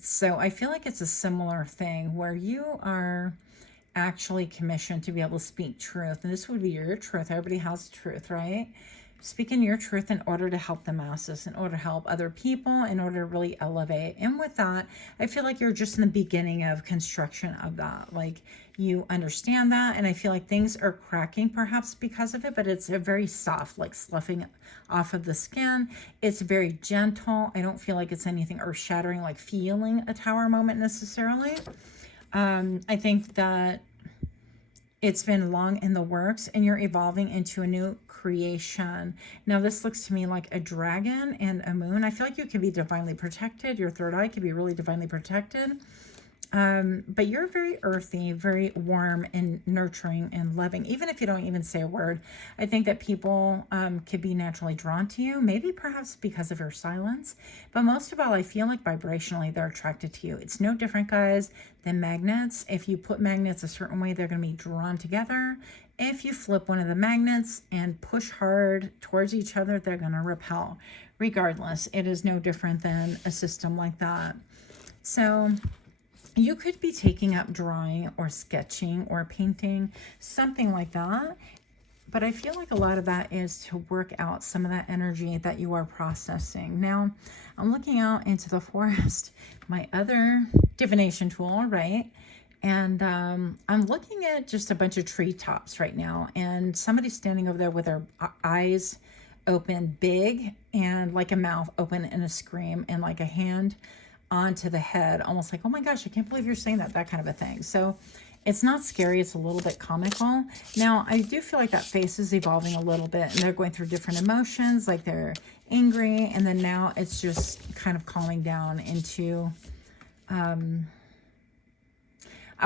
So I feel like it's a similar thing where you are actually commissioned to be able to speak truth. And this would be your truth. Everybody has truth, right? Speaking your truth in order to help the masses, in order to help other people, in order to really elevate. And with that, I feel like you're just in the beginning of construction of that. Like, you understand that, and I feel like things are cracking perhaps because of it, but it's a very soft, like sloughing off of the skin. It's very gentle. I don't feel like it's anything earth-shattering, like feeling a tower moment necessarily. I think that it's been long in the works, and you're evolving into a new creation. Now, this looks to me like a dragon and a moon. I feel like you could be divinely protected. Your third eye could be really divinely protected. But you're very earthy, very warm and nurturing and loving, even if you don't even say a word. I think that people could be naturally drawn to you, maybe perhaps because of your silence. But most of all, I feel like vibrationally they're attracted to you. It's no different, guys, than magnets. If you put magnets a certain way, they're going to be drawn together. If you flip one of the magnets and push hard towards each other, they're going to repel. Regardless, it is no different than a system like that. So you could be taking up drawing or sketching or painting, something like that. But I feel like a lot of that is to work out some of that energy that you are processing. Now, I'm looking out into the forest. My other divination tool, right? And I'm looking at just a bunch of treetops right now, and somebody's standing over there with their eyes open big and like a mouth open in a scream and like a hand onto the head, almost like, oh my gosh, I can't believe you're saying that, that kind of a thing. So it's not scary, it's a little bit comical. Now, I do feel like that face is evolving a little bit, and they're going through different emotions, like they're angry, and then now it's just kind of calming down into, I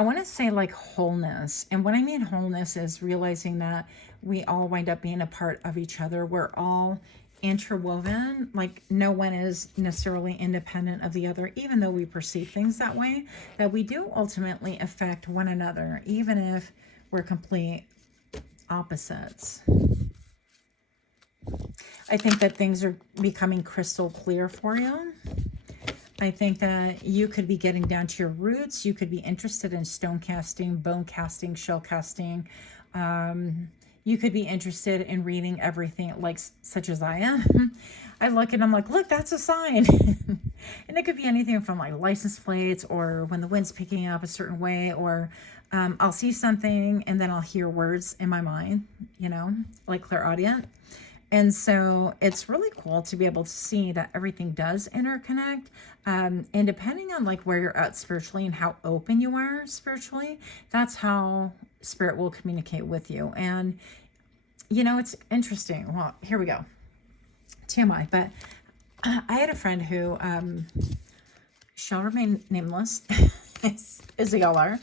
want to say like wholeness. And what I mean wholeness is realizing that we all wind up being a part of each other. We're all interwoven, like no one is necessarily independent of the other, even though we perceive things that way, that we do ultimately affect one another, even if we're complete opposites. I think that things are becoming crystal clear for you. I think that you could be getting down to your roots. You could be interested in stone casting, bone casting, shell casting. You could be interested in reading everything, like such as I am. I look and I'm like, look, that's a sign. And it could be anything from like license plates, or when the wind's picking up a certain way, or I'll see something and then I'll hear words in my mind, you know, like clairaudient. And so it's really cool to be able to see that everything does interconnect. And depending on like where you're at spiritually and how open you are spiritually, that's how spirit will communicate with you. And, you know, it's interesting. Well, here we go. TMI. But I had a friend who shall remain nameless, as they all are.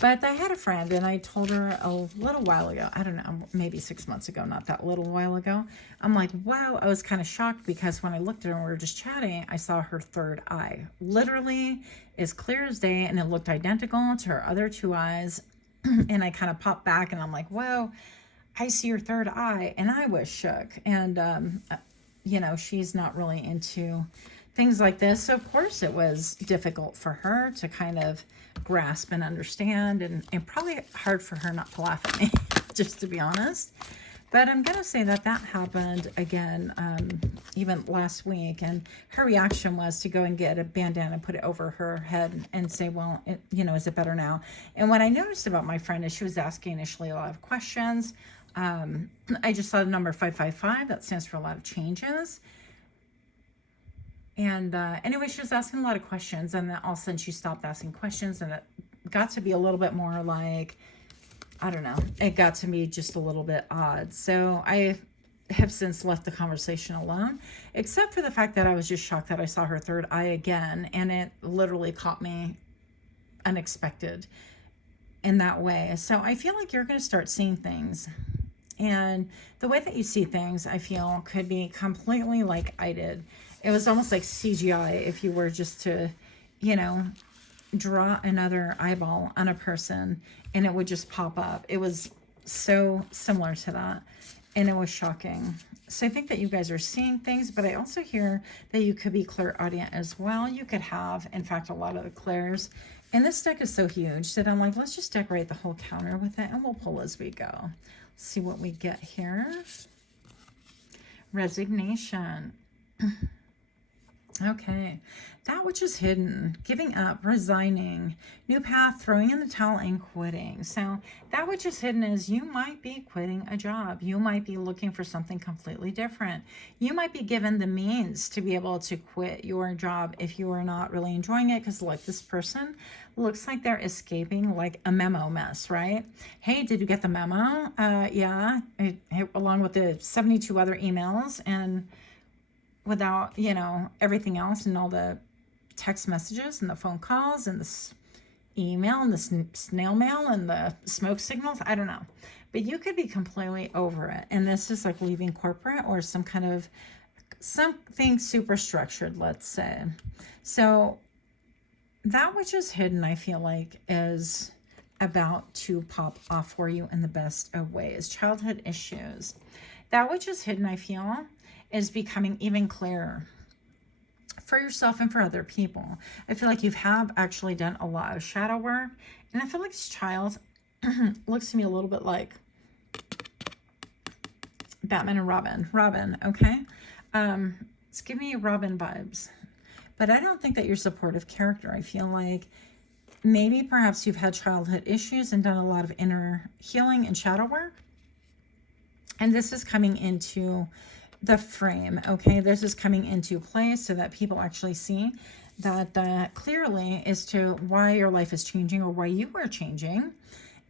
But I had a friend, and I told her a little while ago, I don't know, maybe 6 months ago, not that little while ago. I'm like, wow, I was kind of shocked because when I looked at her and we were just chatting, I saw her third eye. Literally as clear as day, and it looked identical to her other two eyes. And I kind of popped back and I'm like, whoa, I see your third eye. And I was shook. And, you know, she's not really into things like this. So of course it was difficult for her to kind of grasp and understand, and probably hard for her not to laugh at me, just to be honest. But I'm going to say that that happened again, even last week. And her reaction was to go and get a bandana and put it over her head and say, well, you know, is it better now? And what I noticed about my friend is she was asking initially a lot of questions. I just saw the number 555. That stands for a lot of changes. And anyway, she was asking a lot of questions, and then all of a sudden she stopped asking questions, and it got to be a little bit more like, I don't know, it got to be just a little bit odd. So I have since left the conversation alone, except for the fact that I was just shocked that I saw her third eye again, and it literally caught me unexpected in that way. So I feel like you're going to start seeing things. And the way that you see things, I feel, could be completely like I did. It was almost like CGI if you were just to, you know, draw another eyeball on a person and it would just pop up. It was so similar to that, and it was shocking. So I think that you guys are seeing things, but I also hear that you could be clairaudient as well. You could have, in fact, a lot of the clairs. And this deck is so huge that I'm like, let's just decorate the whole counter with it, and we'll pull as we go. Let's see what we get here. Resignation. Okay, that which is hidden, giving up, resigning, new path, throwing in the towel, and quitting. So that which is hidden is you might be quitting a job. You might be looking for something completely different. You might be given the means to be able to quit your job if you are not really enjoying it, because like this person looks like they're escaping like a memo mess, right? Hey, did you get the memo? Yeah, along with the 72 other emails, and without, you know, everything else and all the text messages and the phone calls and the email and the snail mail and the smoke signals. I don't know. But you could be completely over it. And this is like leaving corporate or some kind of something super structured, let's say. So that which is hidden, I feel like, is about to pop off for you in the best of ways. Childhood issues. That which is hidden, I feel, is becoming even clearer for yourself and for other people. I feel like you have actually done a lot of shadow work, and I feel like this child looks to me a little bit like Batman and Robin. Robin, okay? It's giving me Robin vibes. But I don't think that you're a supportive character. I feel like maybe perhaps you've had childhood issues and done a lot of inner healing and shadow work. And this is coming into the frame, okay? This is coming into play so that people actually see that clearly as to why your life is changing or why you are changing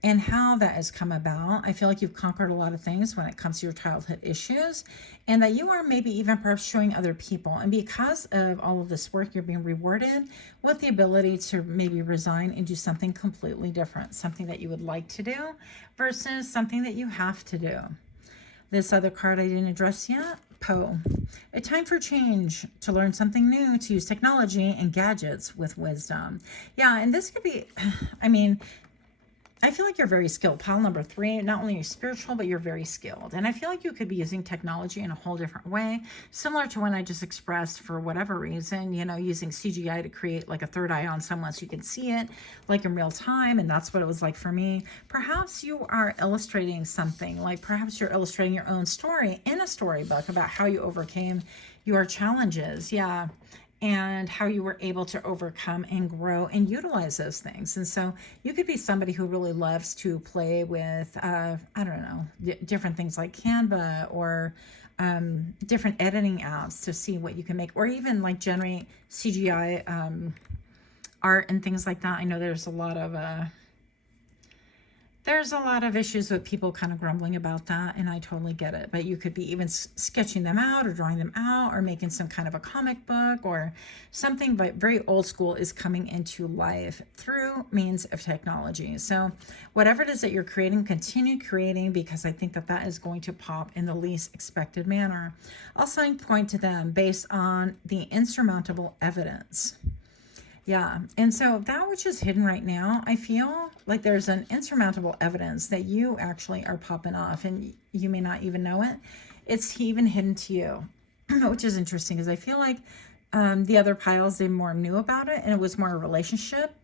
and how that has come about. I feel like you've conquered a lot of things when it comes to your childhood issues, and that you are maybe even perhaps showing other people. And because of all of this work, you're being rewarded with the ability to maybe resign and do something completely different, something that you would like to do versus something that you have to do. This other card I didn't address yet, Poe. A time for change, to learn something new, to use technology and gadgets with wisdom. Yeah, and this could be, I mean, I feel like you're very skilled. Pile number 3, not only are you spiritual, but you're very skilled. And I feel like you could be using technology in a whole different way, similar to when I just expressed, for whatever reason, you know, using CGI to create like a third eye on someone so you can see it like in real time. And that's what it was like for me. Perhaps you are illustrating something, like perhaps you're illustrating your own story in a storybook about how you overcame your challenges. Yeah. And how you were able to overcome and grow and utilize those things. And so you could be somebody who really loves to play with, I don't know, different things like Canva or different editing apps to see what you can make, or even like generate CGI art and things like that. I know there's a lot of issues with people kind of grumbling about that, and I totally get it. But you could be even sketching them out or drawing them out or making some kind of a comic book or something, but very old school is coming into life through means of technology. So whatever it is that you're creating, continue creating, because I think that that is going to pop in the least expected manner. Also, I point to them based on the insurmountable evidence. Yeah, and so that which is hidden right now, I feel like there's an insurmountable evidence that you actually are popping off, and you may not even know it. It's even hidden to you, which is interesting, because I feel like the other piles, they more knew about it, and it was more a relationship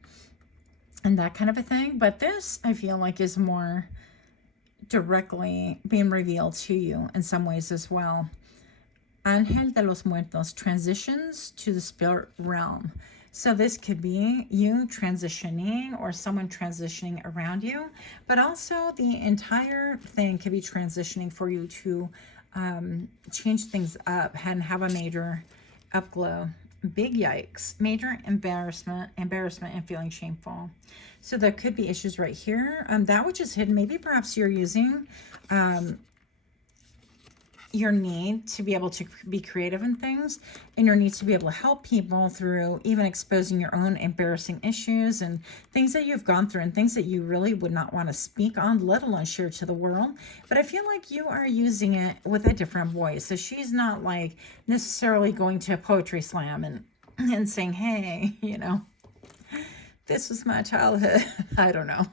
and that kind of a thing. But this, I feel like, is more directly being revealed to you in some ways as well. Ángel de los Muertos transitions to the spirit realm. So this could be you transitioning or someone transitioning around you, but also the entire thing could be transitioning for you to change things up and have a major upglow. Big yikes, major embarrassment and feeling shameful. So there could be issues right here. That which is hidden, maybe perhaps you're using your need to be able to be creative in things, and your need to be able to help people through even exposing your own embarrassing issues and things that you've gone through and things that you really would not want to speak on, let alone share to the world. But I feel like you are using it with a different voice. So she's not like necessarily going to a poetry slam and saying, hey, you know, this was my childhood. I don't know.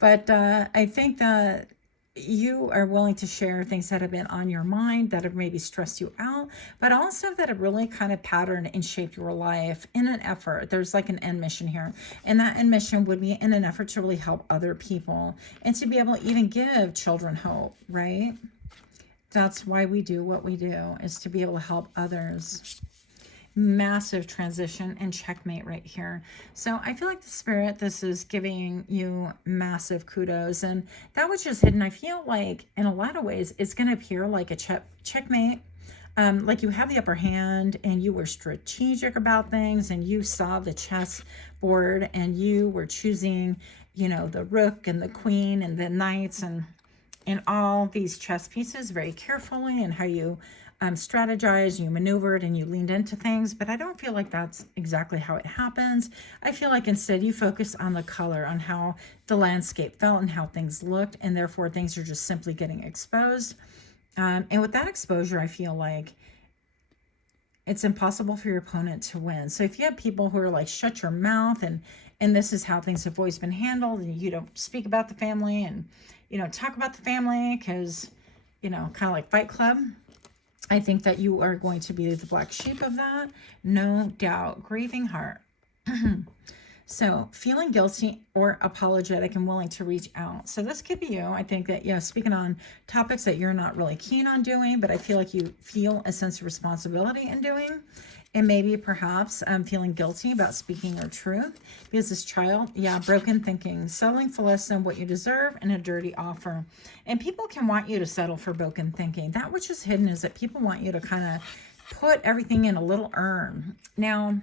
But I think that you are willing to share things that have been on your mind, that have maybe stressed you out, but also that have really kind of patterned and shaped your life in an effort. There's like an end mission here. And that end mission would be in an effort to really help other people and to be able to even give children hope, right? That's why we do what we do, is to be able to help others. Massive transition and checkmate right here. So I feel like the spirit, this is giving you massive kudos, and that which is hidden, I feel like in a lot of ways it's going to appear like a checkmate. Like you have the upper hand and you were strategic about things, and you saw the chess board and you were choosing, you know, the rook and the queen and the knights and all these chess pieces very carefully, and how you strategized, you maneuvered, and you leaned into things. But I don't feel like that's exactly how it happens. I feel like instead you focus on the color, on how the landscape felt and how things looked, and therefore things are just simply getting exposed. And with that exposure, I feel like it's impossible for your opponent to win. So if you have people who are like, shut your mouth, and this is how things have always been handled, and you don't speak about the family, and you know, talk about the family because, you know, kind of like Fight Club, I think that you are going to be the black sheep of that, no doubt. Grieving heart. So feeling guilty or apologetic and willing to reach out. So this could be you. I think that, yeah, speaking on topics that you're not really keen on doing, but I feel like you feel a sense of responsibility in doing. And maybe perhaps feeling guilty about speaking your truth because this child, yeah, broken thinking, settling for less than what you deserve and a dirty offer. And people can want you to settle for broken thinking. That which is hidden is that people want you to kind of put everything in a little urn. Now,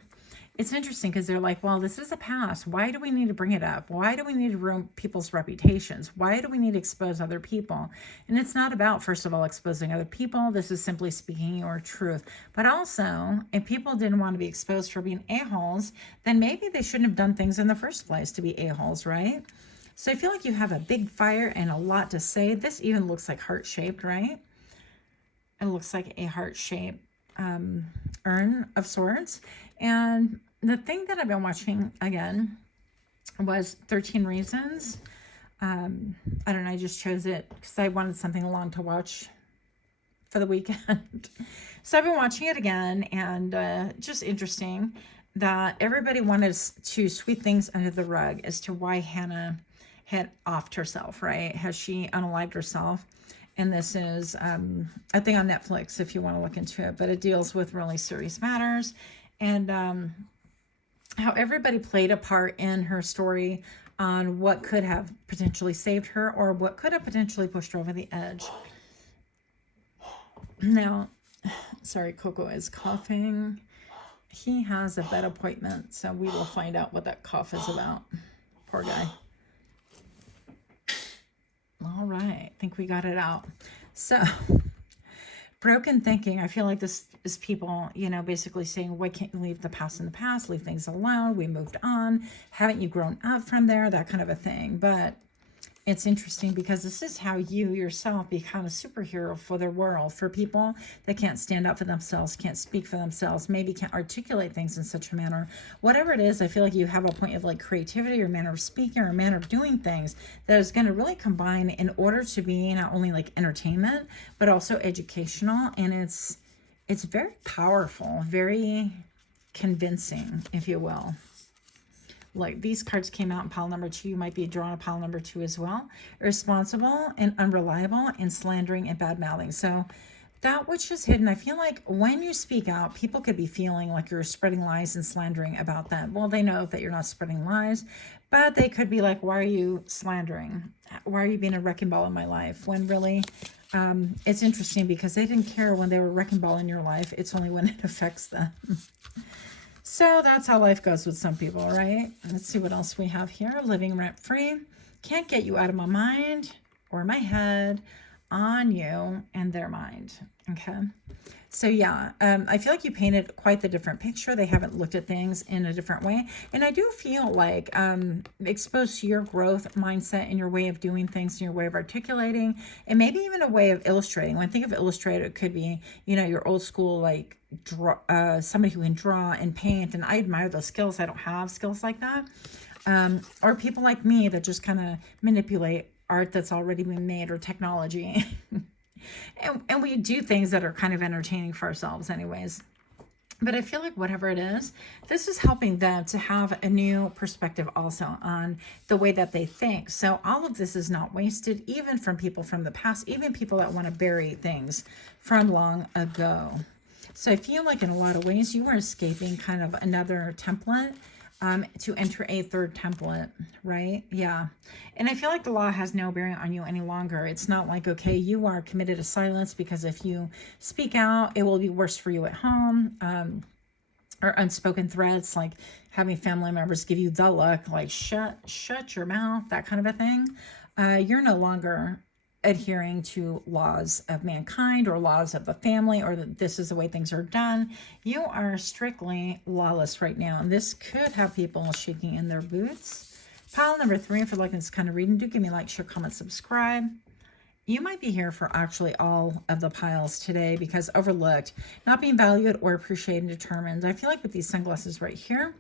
it's interesting because they're like, well, this is a past. Why do we need to bring it up? Why do we need to ruin people's reputations? Why do we need to expose other people? And it's not about, first of all, exposing other people. This is simply speaking your truth. But also, if people didn't want to be exposed for being a-holes, then maybe they shouldn't have done things in the first place to be a-holes, right? So I feel like you have a big fire and a lot to say. This even looks like heart-shaped, right? It looks like a heart-shaped urn of sorts. And the thing that I've been watching again was 13 Reasons. I don't know, I just chose it because I wanted something long to watch for the weekend. So I've been watching it again, and just interesting that everybody wanted to sweep things under the rug as to why Hannah had offed herself, right? Has she unalived herself? And this is a thing on Netflix if you want to look into it, but it deals with really serious matters. And how everybody played a part in her story on what could have potentially saved her or what could have potentially pushed her over the edge. Now, sorry, Coco is coughing. He has a vet appointment, so we will find out what that cough is about. Poor guy. All right, I think we got it out. So, broken thinking, I feel like this is people, you know, basically saying, why can't you leave the past in the past, leave things alone, we moved on, haven't you grown up from there, that kind of a thing. But it's interesting because this is how you yourself become a superhero for the world, for people that can't stand up for themselves, can't speak for themselves, maybe can't articulate things in such a manner. Whatever it is, I feel like you have a point of like creativity or manner of speaking or manner of doing things that is going to really combine in order to be not only like entertainment, but also educational. And it's very powerful, very convincing, if you will. Like these cards came out in pile number 2. You might be drawing a pile number 2 as well. Irresponsible and unreliable and slandering and bad mouthing. So that which is hidden, I feel like when you speak out, people could be feeling like you're spreading lies and slandering about them. Well, they know that you're not spreading lies, but they could be like, why are you slandering? Why are you being a wrecking ball in my life? When really, it's interesting because they didn't care when they were wrecking ball in your life. It's only when it affects them. So that's how life goes with some people, right? Let's see what else we have here. Living rent-free. Can't get you out of my mind or my head, on you and their mind. Okay. So yeah, I feel like you painted quite the different picture. They haven't looked at things in a different way. And I do feel like exposed to your growth mindset and your way of doing things and your way of articulating and maybe even a way of illustrating. When I think of illustrator, it could be, you know, your old school, like somebody who can draw and paint. And I admire those skills. I don't have skills like that. Or people like me that just kind of manipulate art that's already been made or technology. And we do things that are kind of entertaining for ourselves anyways. But I feel like whatever it is, this is helping them to have a new perspective also on the way that they think. So all of this is not wasted, even from people from the past, even people that want to bury things from long ago. So I feel like in a lot of ways you are escaping kind of another template to enter a third template, right? Yeah. And I feel like the law has no bearing on you any longer. It's not like, okay, you are committed to silence because if you speak out, it will be worse for you at home. Or unspoken threats, like having family members give you the look, like shut your mouth, that kind of a thing. You're no longer adhering to laws of mankind or laws of the family or that this is the way things are done. You are strictly lawless right now. And this could have people shaking in their boots. Pile number 3, for liking this kind of reading, do give me a like, share, comment, subscribe. You might be here for actually all of the piles today because overlooked, not being valued or appreciated and determined. I feel like with these sunglasses right here,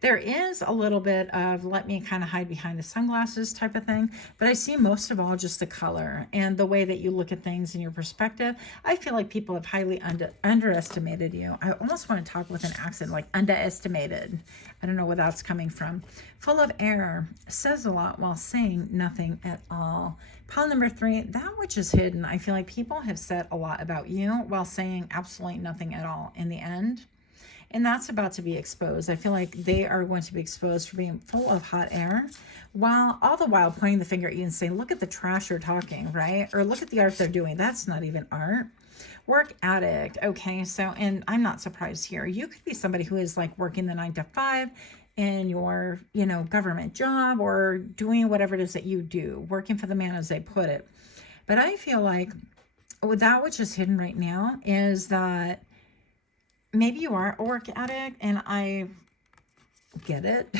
there is a little bit of let me kind of hide behind the sunglasses type of thing, but I see most of all just the color and the way that you look at things in your perspective. I feel like people have highly underestimated you. I almost want to talk with an accent, like underestimated. I don't know where that's coming from. Full of air, says a lot while saying nothing at all. Pile number 3, that which is hidden. I feel like people have said a lot about you while saying absolutely nothing at all in the end. And that's about to be exposed. I feel like they are going to be exposed for being full of hot air, while all the while pointing the finger at you and saying, look at the trash you're talking, right? Or look at the art they're doing. That's not even art. Work addict. Okay, so, and I'm not surprised here. You could be somebody who is like working the 9 to 5 in your, government job, or doing whatever it is that you do, working for the man, as they put it. But I feel like that which is hidden right now is that maybe you are a work addict, and I get it.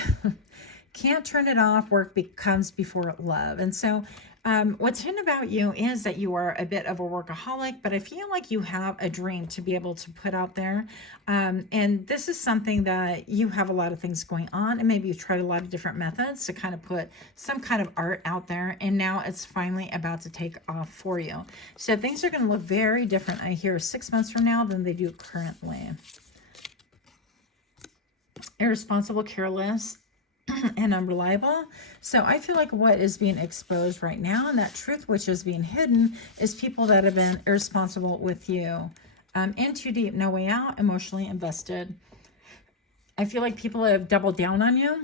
Can't turn it off. Work becomes before love. And so what's hidden about you is that you are a bit of a workaholic, but I feel like you have a dream to be able to put out there. And this is something that you have a lot of things going on, and maybe you've tried a lot of different methods to kind of put some kind of art out there, and now it's finally about to take off for you. So things are going to look very different, I hear, 6 months from now than they do currently. Irresponsible, careless, and unreliable. So I feel like what is being exposed right now, and that truth which is being hidden, is people that have been irresponsible with you. In too deep, no way out, emotionally invested. I feel like people have doubled down on you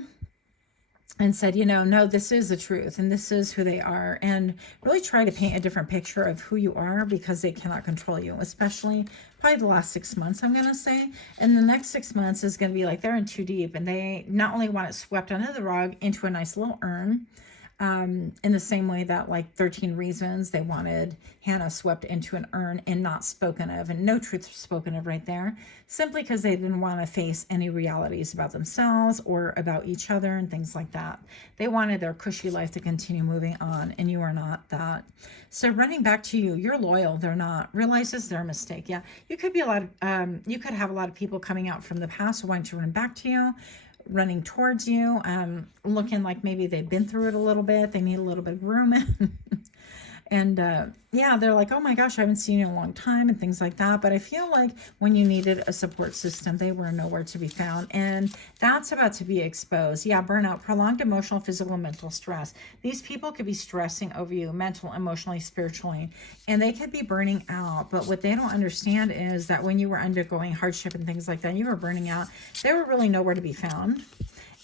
and said, no, this is the truth, and this is who they are, and really try to paint a different picture of who you are, because they cannot control you, especially probably the last 6 months, I'm going to say. And the next 6 months is going to be like they're in too deep, and they not only want it swept under the rug into a nice little urn, in the same way that like 13 Reasons, they wanted Hannah swept into an urn and not spoken of, and no truth spoken of right there, simply because they didn't want to face any realities about themselves or about each other and things like that. They wanted their cushy life to continue moving on, and you are not that. So running back to you, you're loyal, they're not. Realizes their mistake. Yeah, you could be you could have a lot of people coming out from the past wanting to run back to you, running towards you, looking like maybe they've been through it a little bit. They need a little bit of grooming. And yeah, they're like, oh my gosh, I haven't seen you in a long time, and things like that. But I feel like when you needed a support system, they were nowhere to be found. And that's about to be exposed. Yeah, burnout, prolonged emotional, physical, and mental stress. These people could be stressing over you, mental, emotionally, spiritually, and they could be burning out. But what they don't understand is that when you were undergoing hardship and things like that, you were burning out. They were really nowhere to be found.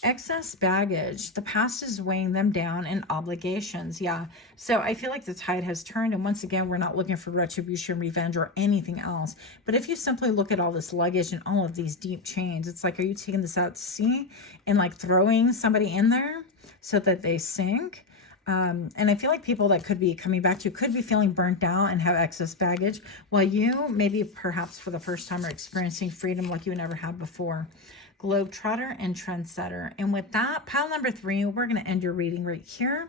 Excess baggage. The past is weighing them down, and obligations. Yeah. So I feel like the tide has turned. And once again, we're not looking for retribution, revenge, or anything else. But if you simply look at all this luggage and all of these deep chains, it's like, are you taking this out to sea and like throwing somebody in there so that they sink? And I feel like people that could be coming back to you could be feeling burnt out and have excess baggage, while you maybe perhaps for the first time are experiencing freedom like you never had before. Globetrotter and trendsetter. And with that, pile number 3, we're going to end your reading right here.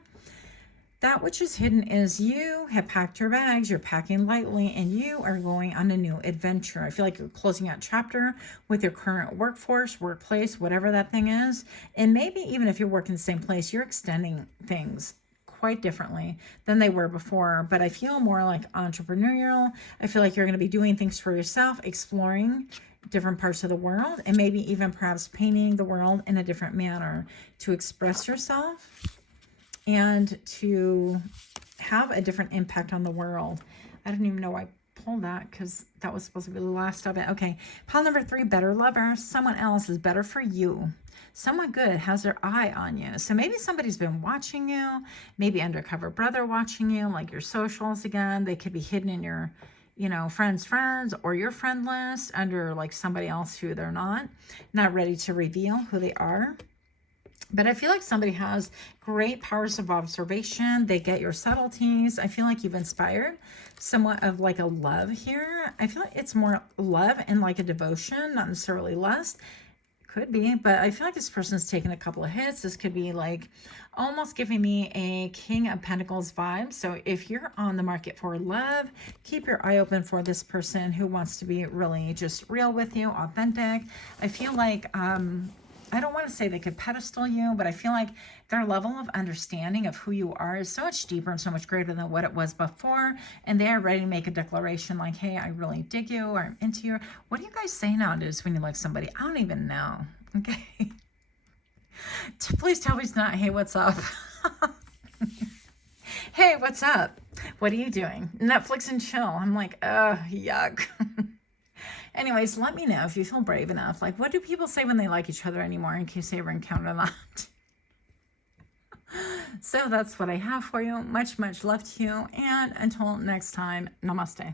That which is hidden is you have packed your bags, you're packing lightly, and you are going on a new adventure. I feel like you're closing out chapter with your current workforce, workplace, whatever that thing is. And maybe even if you work in the same place, you're extending things quite differently than they were before. But I feel more like entrepreneurial. I feel like you're going to be doing things for yourself, exploring different parts of the world, and maybe even perhaps painting the world in a different manner to express yourself and to have a different impact on the world. I don't even know why I pulled that, because that was supposed to be the last of it. Okay, pile number 3, better lover. Someone else is better for you. Someone good has their eye on you. So maybe somebody's been watching you, maybe undercover brother watching you, like your socials again. They could be hidden in your friends, or your friend list under like somebody else who they're not ready to reveal who they are. But I feel like somebody has great powers of observation. They get your subtleties. I feel like you've inspired somewhat of like a love here. I feel like it's more love and like a devotion, not necessarily lust. Could be, but I feel like this person's taken a couple of hits. This could be like almost giving me a King of Pentacles vibe. So if you're on the market for love, keep your eye open for this person who wants to be really just real with you, authentic. I feel like, I don't want to say they could pedestal you, but I feel like their level of understanding of who you are is so much deeper and so much greater than what it was before. And they are ready to make a declaration like, hey, I really dig you, or I'm into you. What do you guys say nowadays when you like somebody? I don't even know. Okay. Please tell me it's not, hey, what's up? Hey, what's up? What are you doing? Netflix and chill. I'm like, yuck. Anyways, let me know if you feel brave enough. Like, what do people say when they like each other anymore, in case they ever encounter that? So that's what I have for you. Much, much love to you. And until next time, namaste.